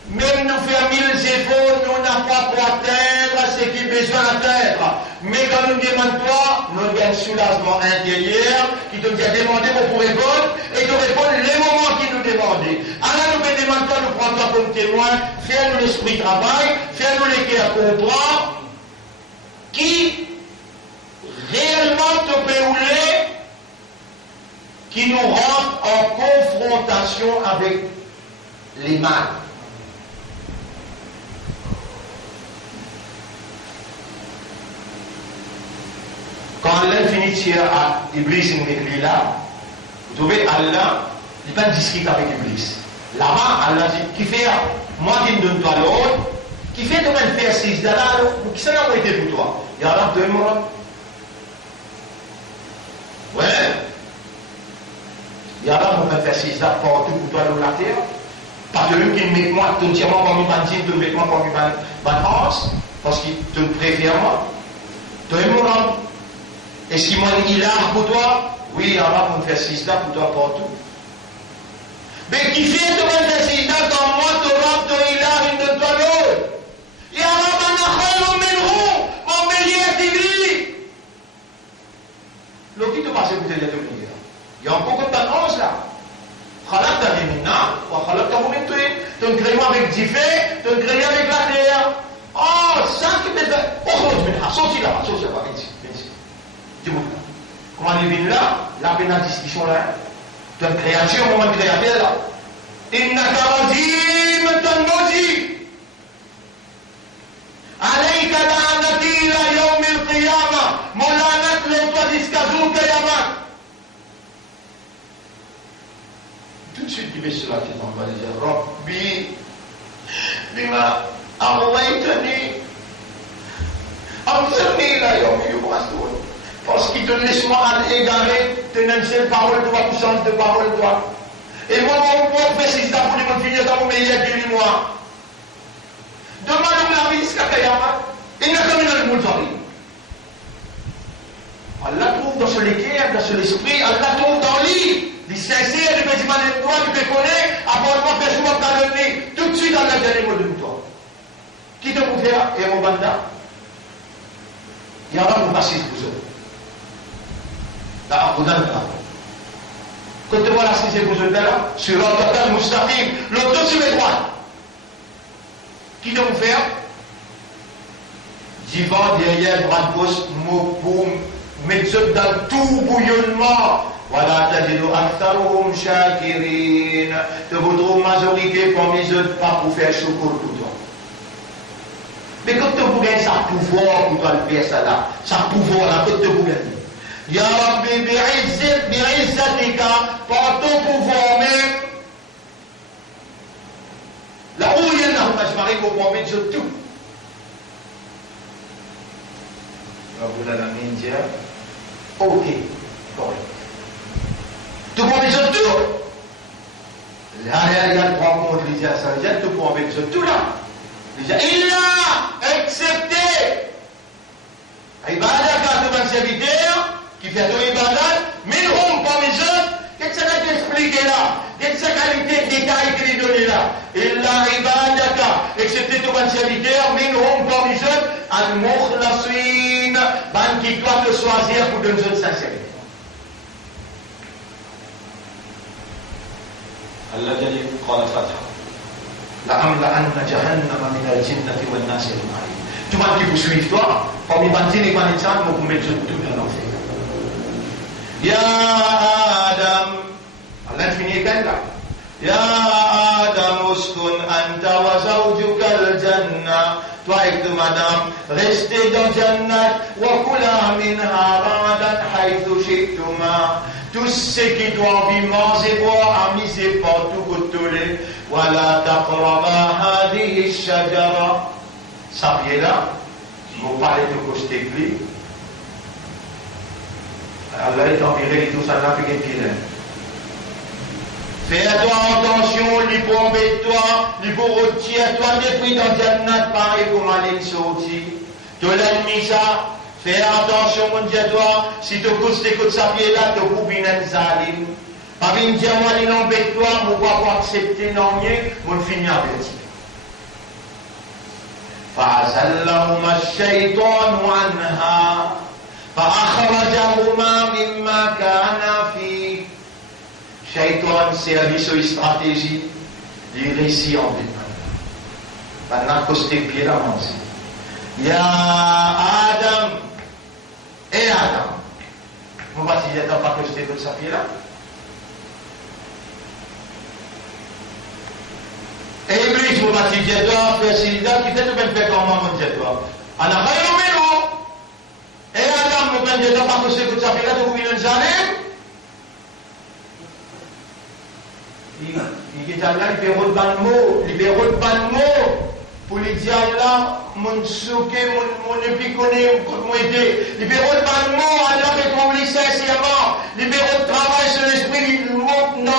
Même nous faire 1000 efforts, nous n'avons pas pour atteindre ce qui est besoin d'atteindre. Mais quand nous demandons toi, nous avons un soulagement intérieur qui te dit à demander pour répondre et de répondre les moments qui nous demandent. Alors nous te demandons toi, nous prenons toi comme témoin, fais-nous l'esprit travail, fais-nous les cœurs comprendre, qui réellement te peut rouler, qui nous rentre en confrontation avec les mal. Quand Allah finit initié à Iblis et là, vous trouvez Allah, il n'est pas discret avec Iblis. Là-bas, Allah dit, qui fait, moi qui me donne toi l'autre, qui fait de même faire ces là, qui s'en a été pour toi. Et Allah, donne-moi. Ouais. Et Allah, on va faire ces là partout pour toi dans la terre. Parce que lui qui met moi, tu tires moi parmi bandits, tu mets moi parmi bandits, parce qu'il te préfère moi. Tu es mon. Est-ce qu'il m'a dit il a pour toi? Oui, Allah, on fait ces là pour toi partout. Mais qui fait de même faire ces là dans moi, tu auras ton il a une de toi l'autre. Et Allah, mon meilleur divin. L'autre qui te passe pour te dire de venir. Il y a encore de annonces là. خلقت مننا وخلقته من طين. Tu me crées avec du feu, tu me crées avec la terre. Oh, ça qui me fait. Sorti là-bas, sorti là-bas, viens-y. Dis-moi. Comment il vient là? La peine discussion là. Tu es une créature, moment de créateur là. إنك رجيم تنبغي عليك لعنتي إلى يوم القيامة مولانا لو تدسكزوك يا من. Tout de suite, il met sur la tête en bas, il dit Rabbi, bima aghwaytani, anzirni ila yawmi yub'athun. Parce qu'il te laisse moi à égarer, tu n'as une seule parole, toi, puissance de parole, toi. Et moi, mon fais si ça pour les finir dans mon meilleur guéri, moi. Demande la vie jusqu'à Kayama, il n'a qu'à venir le monde. Allah trouve dans ce l'équerre, dans ce l'esprit, Allah trouve dans lui. Les sincères, les bâtiments de toi, tu te connais, apparemment, fais-moi ta donner, tout de suite, Allah donne les mots de toi. Qui te vous faire, et mon banda? Il y a un passé pour ça. Là, vous donne là. Quand tu vois la sixième pour là, sur l'autre Moustafim, l'autre sur les droits. Qui te vous faire? J'y vais derrière, droite gauche, mot pour mettre dans tout bouillonnement. Voilà, t'as dit, Aktharuhum shakirin. De votre majorité parmi eux, pas pour faire choukour pour toi. Mais quand tu gagnes ça pouvoir pour toi le faire ça là, ça pouvoir là, quand tu gagnes. Ya Rabbi, bi'izzatika, par ton pouvoir même. Là où il y en a, je m'arrive pour mettre tout. Vous l'avez dit, ok, correct. Tout le monde dit tout. Là, il y a trois mots de l'Israël Saint-Jean, tout le monde dit tout là. Il a accepté. Ibadaka, tout un serviteur qui fait tout ibadat, mais on parmi eux, qu'est-ce que ça a expliqué là? Qu'est-ce que qualité détail qu'il a donné là? Il a ibadaka, accepté tout un serviteur, mais on parmi eux, al-mukhlasin, qui doit te choisir pour donner une sincérité. Allah dit, قال الفاتحة لأملأن جهنم من الجنة والناس أجمعين. Tout le monde qui vous suit toi, parmi bandits et bandits, vous pouvez mettre tout dans l'enfer. Ya Adam, Allah finit quand là. Ya Adam, uskun anta wa zawjuka al-jannah. Toi et madame, restez dans Jannat, wa kula minha ragadan haythu shi'tuma. Tout ce qui doit vivre, manger, boire, amuser partout pour tous les. Voilà, taqraba hadihi shajara. Saviez là, vous parlez de Kostekli. Allah est enviré tout ça là, puis qu'il est. Fais-toi attention, lui pour embêter toi, lui pour retirer toi, depuis dans Jannat, pareil comme aller sortir. Tu l'as mis ça. Fais attention, mon Dieu, toi, si tu écoutes sa pied là, tu peux bien être zalim. Pas bien dire, moi, il n'embête toi, moi, pas accepter, non, moi, finir avec ça. فأزلهما الشيطان عنها فأخرجهما مما كان فيه. Shaitan, service et stratégie, il réussit en but. Maintenant, costé pied là, on sait. Ya Adam, et Adam, mon baptisé n'a pas costé comme ça pied là. Et Iblis, mon baptisé doit faire celui-là qui fait tout bien fait comme moi, mon Dieu, toi. Alors, et Adam, mon besoin de temps parce que ça fait là, vous venez de jamais. Il est là, libéraux de ban mot, pour les dire là, mon souké, mon épiconé, mon aidé. Libéraux de ban mot, Allah fait trembler sincèrement. Libéraux de travail sur l'esprit, le mot n'en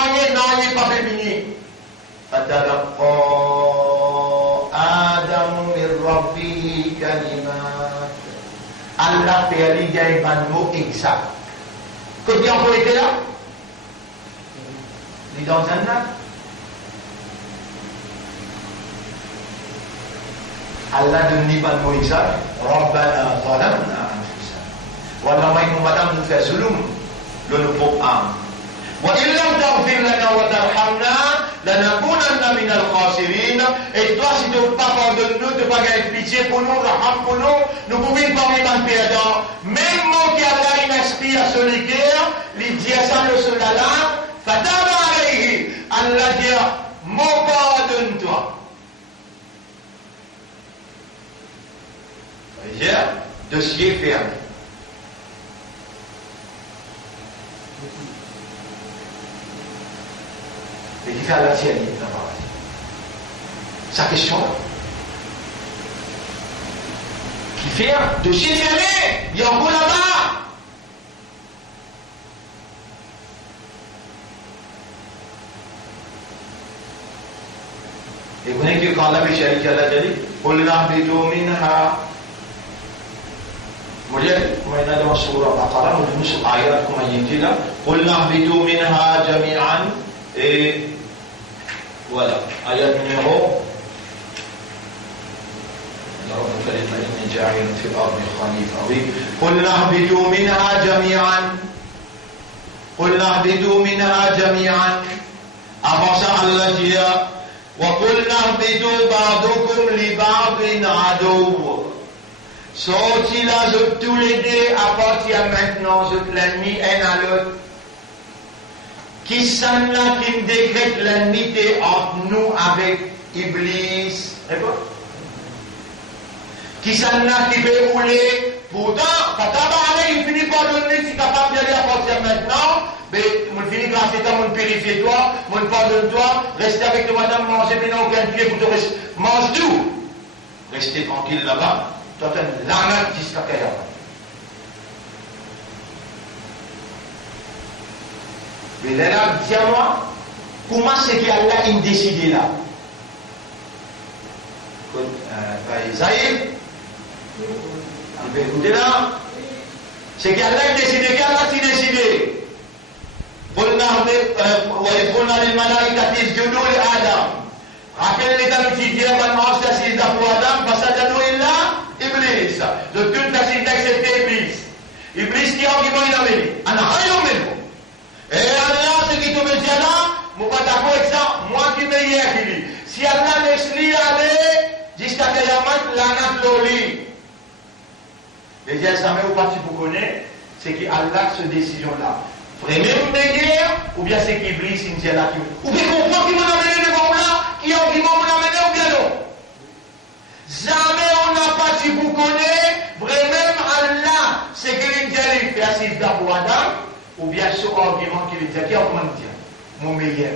pas féminin. فتلقى آدم من ربه كلمات. Allah fait aller dire un mot exact. Quand il a été là, il est dans un âme. Allah donne pas le mot exact. ربنا ظلمنا أنفسنا ولما يكون مدام نفسلم لنفوق âme. وإن لم تغفر لنا وترحمنا لنكونن من الخاسرين. Et toi, si tu ne pas pardonner nous, tu ne pas gagner pitié pour nous, raham pour nous, nous pouvons pas être perdants. Même mot qui Allah il inspire à celui qui il dit ça le seul Allah, fataba alayhi. Allah dit, mon pardonne-toi. C'est-à-dire, dossier fermé. Et qui fait la tienne, sa question là. Qui fait un dossier fermé, il y a encore là-bas. Et vous voyez que quand la Michel qui a dit, قُلْ نَهْبِطُوا مِنْهَا. Kemudian dalam surah Al-Baqarah menulis ayat kemajilah قُلْ نَهْبِطُوا مِنْهَا جَمِيعًا. Et voilà, ayat numéro قُلْ نَهْبِطُوا مِنْهَا جَمِيعًا. قُلْ نَهْبِطُوا مِنْهَا جَمِيعًا. Avant ça, Allah dit وَقُلْ نَهْبِطُوا بَعْضُكُمْ لِبَعْضٍ عَدُوٌّ. Sortis là, tous les deux, à partir maintenant, l'ennemi un à l'autre. Qui s'en là qui décrète l'ennemité entre nous avec Iblis? Qui s'en là qui veut rouler? Pourtant, il finit par donner, si capable d'aller à partir maintenant, mais on finit grâce à toi, on purifie toi, on pardonne toi, restez avec toi, madame, mangez maintenant aucun pied pour te rester. Mange tout! Restez tranquille là-bas, toi tu as une lame jusqu'à Kaya. Mais là, dis-moi, comment c'est qu'Allah a décidé là? Isaïe, il peut écouter là. C'est qu'Allah a décidé, qu'Allah a décidé. وَإِذْ لِلْمَلَائِكَةِ اسْجُدُوا لِآدَمَ. Rappelle les temps qui disent maintenant c'est la sijda pour Adam, فَسَجَدُوا إِلَّا إِبْلِيسَ. De toute la sijda excepté Iblis. Iblis qui a argument il a venu. أَنَا خَيْرٌ مِنْهُ. Et Allah, ce qui te me dit là, je ne suis pas d'accord avec ça, moi qui me y ai. Si Allah laisse lui aller, jusqu'à Kayamat, l'anat l'oli. Les gens savent où parti pour connaître, c'est qu'Allah cette décision-là. Vraiment de guerre, ou bien c'est qu'Iblis, il dit là qui. Ou bien comprendre qui m'a amené devant là, qui a qui m'a amené ou bien non. Jamais on n'a pas dit pour connaître, vraiment Allah, c'est qu'il dit il fait assise pour Adam. Ou bien ce argument qui veut dire, qui augmente mon meilleur.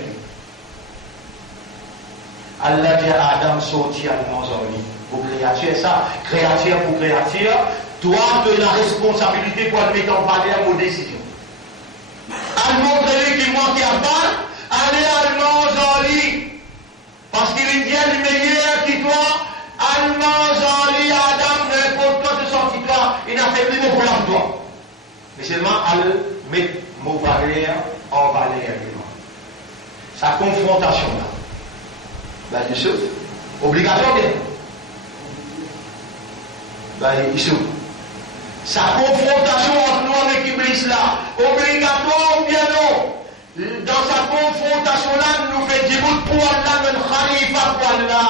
Allah dit à Adam, sorti à l'ensemble. Pour créature, ça, créature pour créature, toi, tu as la responsabilité pour le mettre en valeur vos décisions. À montrer qui moi qui a pas, allez à l'ensemble. Parce qu'il est bien le meilleur qui toi, à l'ensemble, Adam, n'importe quoi de sorti toi, il n'a fait plus de problème toi. Mais seulement, mettre mon valeur en valeur. Sa confrontation là. Ben, Yusuf, obligatoire bien. Ben, Yusuf. Sa confrontation entre nous avec Iblis là, obligatoire ou bien non. Dans sa confrontation là, nous faisons du bout pour Allah, notre khalifa pour Allah.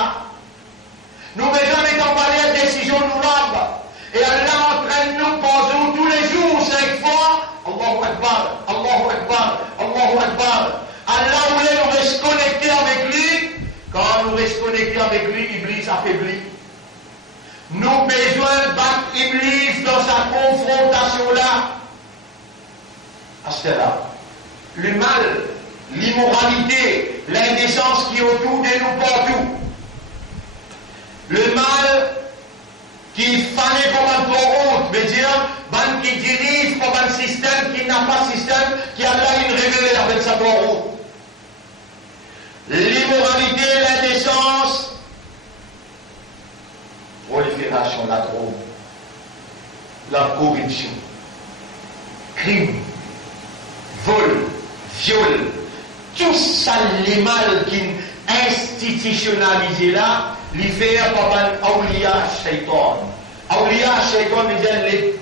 Nous faisons les campagnes de décision nous là. Et Allah entraîne nous pendant tous les jours, 5 fois. Allahu Akbar, Allahu Akbar, Allahu Akbar. Allah voulait nous rester connectés avec lui. Quand nous restons connectés avec lui, Iblis affaiblit. nous besoin de battre Iblis dans sa confrontation là. À ce là, le mal, l'immoralité, l'indécence qui est autour de nous partout. Le mal qui fallait comme un corrompt, veut dire, ban qui dirige comme un système qui n'a pas de système, qui a là une révélée avec sa corrompt. L'immoralité, l'indécence, prolifération, la drogue, la corruption, crime, vol, viol, tout ça, les mal qui institutionnalisé là, les faire comme un awliya shaitan. Awliya shaitan veut dire les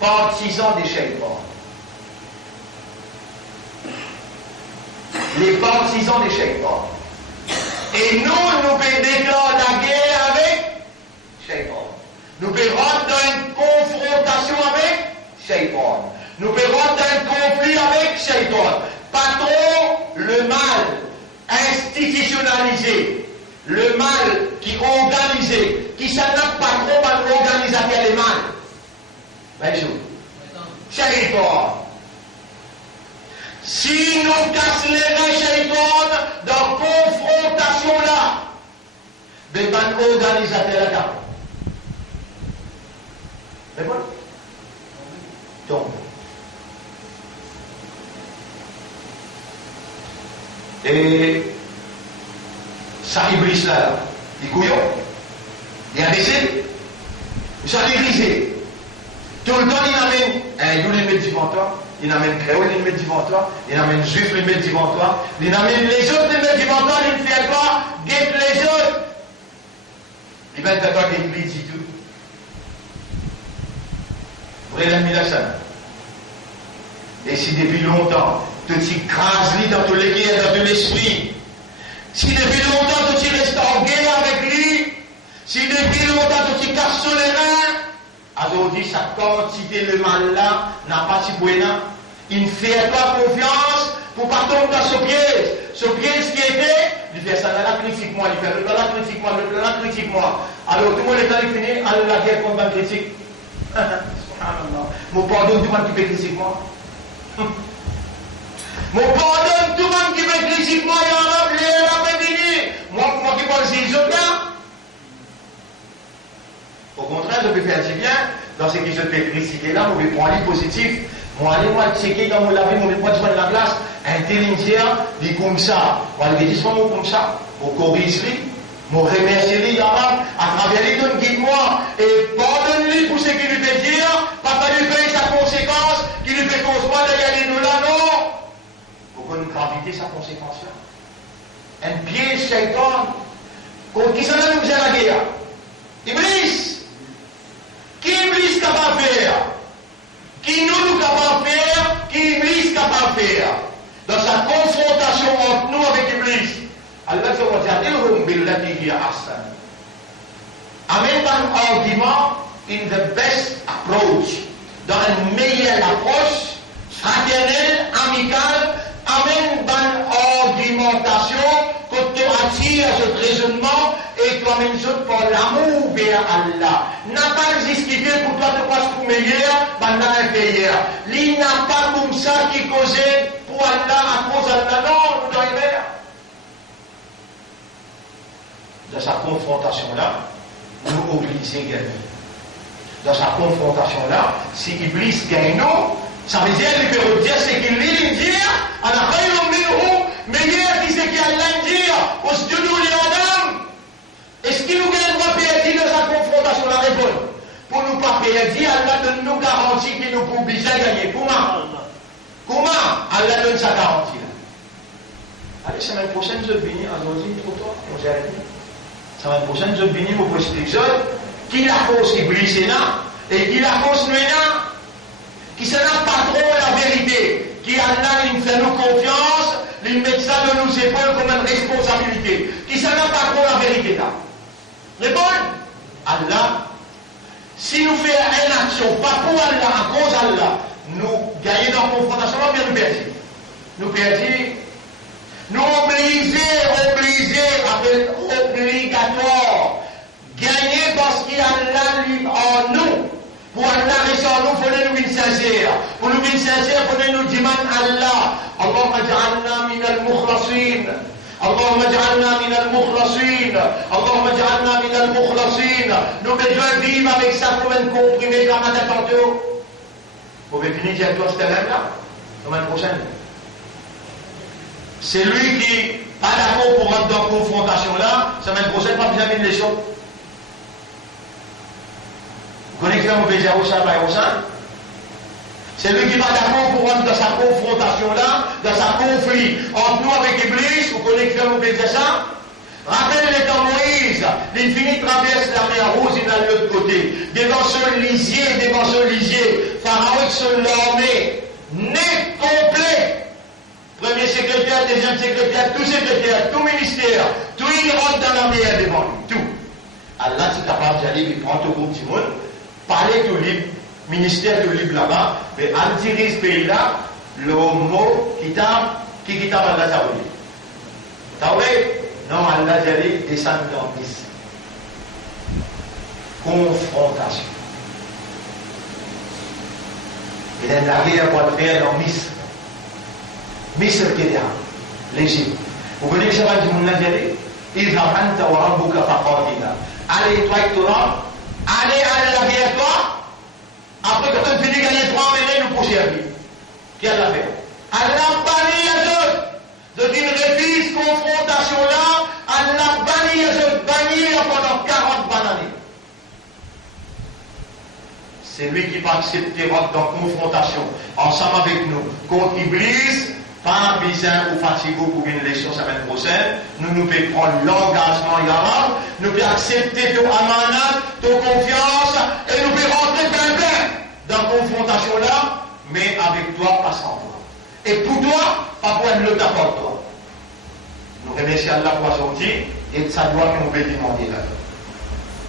partisans des shaitans. Les partisans des shaitans. Et nous pouvons déclarer la guerre avec shaitan. Nous pouvons rentrer dans une confrontation avec shaitan. Nous pouvons rentrer dans un conflit avec shaitan. Pas trop le mal institutionnalisé. Le mal qui est organisé, qui s'adapte pas trop à l'organisateur des mal. Bonjour. Shaitan. Si nous cassons les reins shaitan dans confrontation là, ben organisateur là. Mais voilà. Donc. Et ça Iblis là, il couillon, il a baissé, ça a grisé. Tout le temps, il amène un doux, il met devant toi, il amène créole, il met devant toi, il amène juif, il met devant toi, il amène les autres, il met devant toi, il ne fait pas, guette les autres. Il va être d'accord avec l'Iblis et tout. Vrai l'ennemi là, ça. Et si depuis longtemps, tu t'écrases dans tous les guerres, dans tout l'esprit, si depuis longtemps tu restes en guerre avec lui, si depuis longtemps tu casses sur les reins, aujourd'hui sa quantité de mal là n'a pas si buena. Il ne fait pas confiance pour pas tomber dans ce piège. Ce piège qui était, il fait ça là, critique-moi, il fait là, critique-moi, là, critique-moi. Alors tout le monde est allé finir, allez la guerre contre la critique. Mon pardon, tout le monde qui fait critique moi. Mon pardon, tout le monde qui fait critique moi, il y en a, il a fini. Moi qui pense les autres là. Au contraire, je peux faire si bien, dans ce qui se fait critiquer là, je vais prendre les positifs. Moi, allez, moi, checker dans mon lavé, je vais prendre soin de la place, intelligent, dit comme ça. Moi, je vais dire comme ça, je corrige lui, je remercie lui, à travers les donnes, guide-moi, et pardonne-lui pour ce qu'il lui fait dire, pas lui payer sa conséquence, qu'il lui fait cause pas d'aller nous là, non. Pour une gravité, sa conséquence là. Un piège, shaitan, qui s'en a nous faisait la guerre. Iblis. Qui Iblis capable de faire? Qui nous capable de faire? Qui Iblis capable de faire? Dans sa confrontation entre nous avec Iblis. Allah subhanahu billati ahsan. Amène un argument in the best approach. Dans une meilleure approche, fraternelle, amicale, amène une argumentation que tu attires ce raisonnement et tu amènes ça par l'amour vers Allah. N'a pas justifié pour toi de passer pour meilleur, pendant inférieur. Il n'a pas comme ça qui causait pour Allah à cause d'Allah. Non, nous devons faire. Dans sa confrontation-là, nous obligés à gagner. Dans sa confrontation-là, si Iblis gagne nous, ça veut dire qu'il peut dire ce qu'il lui dit, à la fin de meilleur qui c'est qu'il a dire, au studio de Adam. Est-ce qu'il nous gagne pas perdu dans sa confrontation? La réponse. Pour nous pas perdre, Allah donne nous garantie qu'il nous peut obliger à gagner. Comment Allah donne sa garantie là? Allez, semaine prochaine, je vais venir à Zodi, pour toi, on s'est arrêté. Semaine prochaine, je vais venir pour expliquer qui la cause Iblis est là et qui la cause nous est là. Qui se n'a pas trop la vérité, qui Allah il fait nous confiance, il met ça de nos épaules comme une responsabilité, qui se n'a pas trop la vérité là. Réponds, Allah, si nous faisons une action, pas pour Allah, à cause d'Allah, nous gagnons dans la confrontation, bien nous perdons. Nous perdons, nous obligés, avec obligatoire, gagner parce qu'il Allah lui en nous. Pour Allah rester en nous, il faut nous sincère. Pour nous sincère, il faut nous dire Allah. Allahumma ja'alna min al-mukhlasin. Allahumma ja'alna min al-mukhlasin. Allahumma ja'alna min al-mukhlasin. Nous devons vivre avec ça pour nous comprimer comme on a tantôt. Vous pouvez finir directement ce terrain-là, la semaine prochaine. C'est lui qui n'est pas d'accord pour rentrer dans la confrontation-là, la semaine prochaine, pas besoin de leçon. Vous connaissez comment on peut dire ça, c'est lui qui n'est pas d'accord pour rentrer dans sa confrontation-là, dans sa conflit entre nous avec l'Église. Vous connaissez comment on peut dire ça? Rappelez les temps Moïse, l'infini traverse la mer Rouge et de l'autre côté. Devant ce lisier, Pharaon se l'armée, net complet. Premier secrétaire, deuxième secrétaire, tout secrétaire, tout ministère, tout il rentre dans la mer devant lui, tout. Allah, c'est capable d'aller, il prend tout le petit monde, parler tout libre, ministère tout libre là-bas, mais en dirige ce pays-là, le mot qui t'a Allah Saoudi. T'as vu? Non, Allah j'allais descendre dans Misre. Confrontation. Il est arrivé à quoi faire dans Misre. Misre qui est là, l'Égypte. Vous connaissez ce que vous avez dit? Idhab anta wa rabbuka faqatila. Allez, toi et toi, allez la guerre, toi. Après que tu as fini de gagner 3 années, nous pour servir. Qu'est-ce qu'elle a fait? Allah banni les autres. De dire refuse confrontation-là, Allah banni les autres, banni pendant 40 années. C'est lui qui va accepter rentrer dans la confrontation ensemble avec nous. Contre Iblis, pas besoin ou fatigué pour une leçon la semaine prochaine. Nous pouvons prendre l'engagement Yahweh, nous pouvons accepter ton amanat, ton confiance, et nous pouvons rentrer plein dans la confrontation-là, mais avec toi, pas sans toi. Et pour toi, pas pour un autre apporte toi. Nous remercions Allah pour sortir, et ça doit que nous pouvons demander là.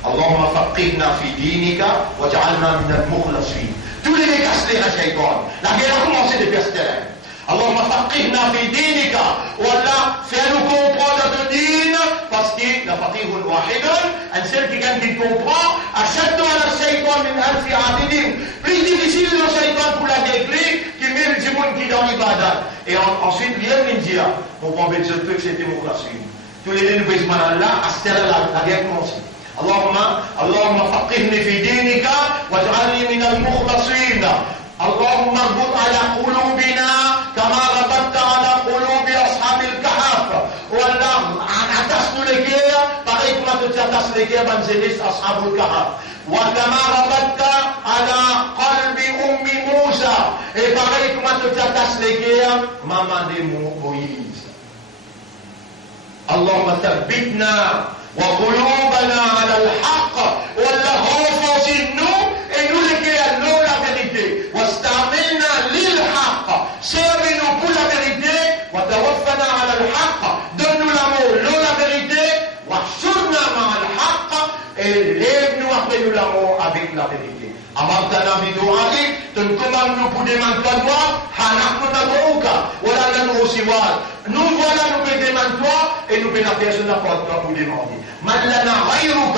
Allahumma faqihna fi dinika wa ja'alna min al-mukhlasin. Tous les décasser à Shaitan. La guerre a commencé depuis ce terrain. Allahumma faqihna fi dinika. Wallah, fais-nous comprendre notre dîne, parce que la faqihun wahidun, un seul qui gagne qui comprend, achète-nous à la Shaitan min alfi abidin. Plus difficile le Shaitan pour la guerre qui met le monde qui est dans l'ibadat. Et ensuite, il y a une dia. Pour convaincre ce truc, c'était mukhlasin. Tous les deux, nous besoin d'Allah, à ce terrain-là, la guerre commence. اللهم فقهني في دينك واجعلني من المخلصين اللهم اربط على قلوبنا كما ربطت على قلوب اصحاب الكهف والله عتسنا لك pareil comme tu attaches les guerres banzelis اصحاب الكهف وكما ربطت على قلب ام موسى et pareil comme tu attaches les guerres maman de Moïse اللهم ثبتنا وقلوبنا على الحق ولا renforce nous et nous nous la vérité واستعملنا للحق servez-nous pour la vérité وتوفنا على الحق donne-nous l'amour nous la vérité واحشرنا مع الحق et lève-nous après nous l'amour avec la vérité أمرتنا بدعائك تنكمن nous pour demander toi حنحن ندعوك ولا ندعو سواك nous voilà nous pouvons demander toi et nous pouvons personne n'apporte toi pour demander من لنا غيرك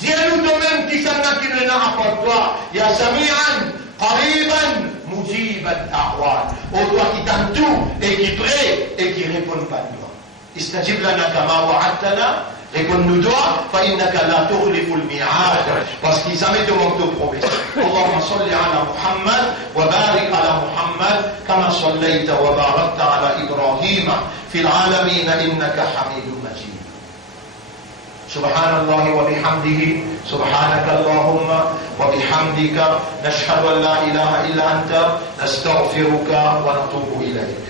dis-nous toi-même qui s'en a qui l'a apporte toi يا سميعا قريبا مجيب الدعوات au toi qui t'entend tout et qui prie et qui répond par toi استجب لنا كما وعدتنا réponds-nous toi فإنك لا تخلف الميعاد parce qu'ils jamais te manquent de promesses اللهم صل على محمد وبارك على محمد كما صليت وباركت على إبراهيم في العالمين إنك حميد مجيد سبحان الله وبحمده سبحانك اللهم وبحمدك نشهد أن لا إله إلا أنت نستغفرك ونتوب إليك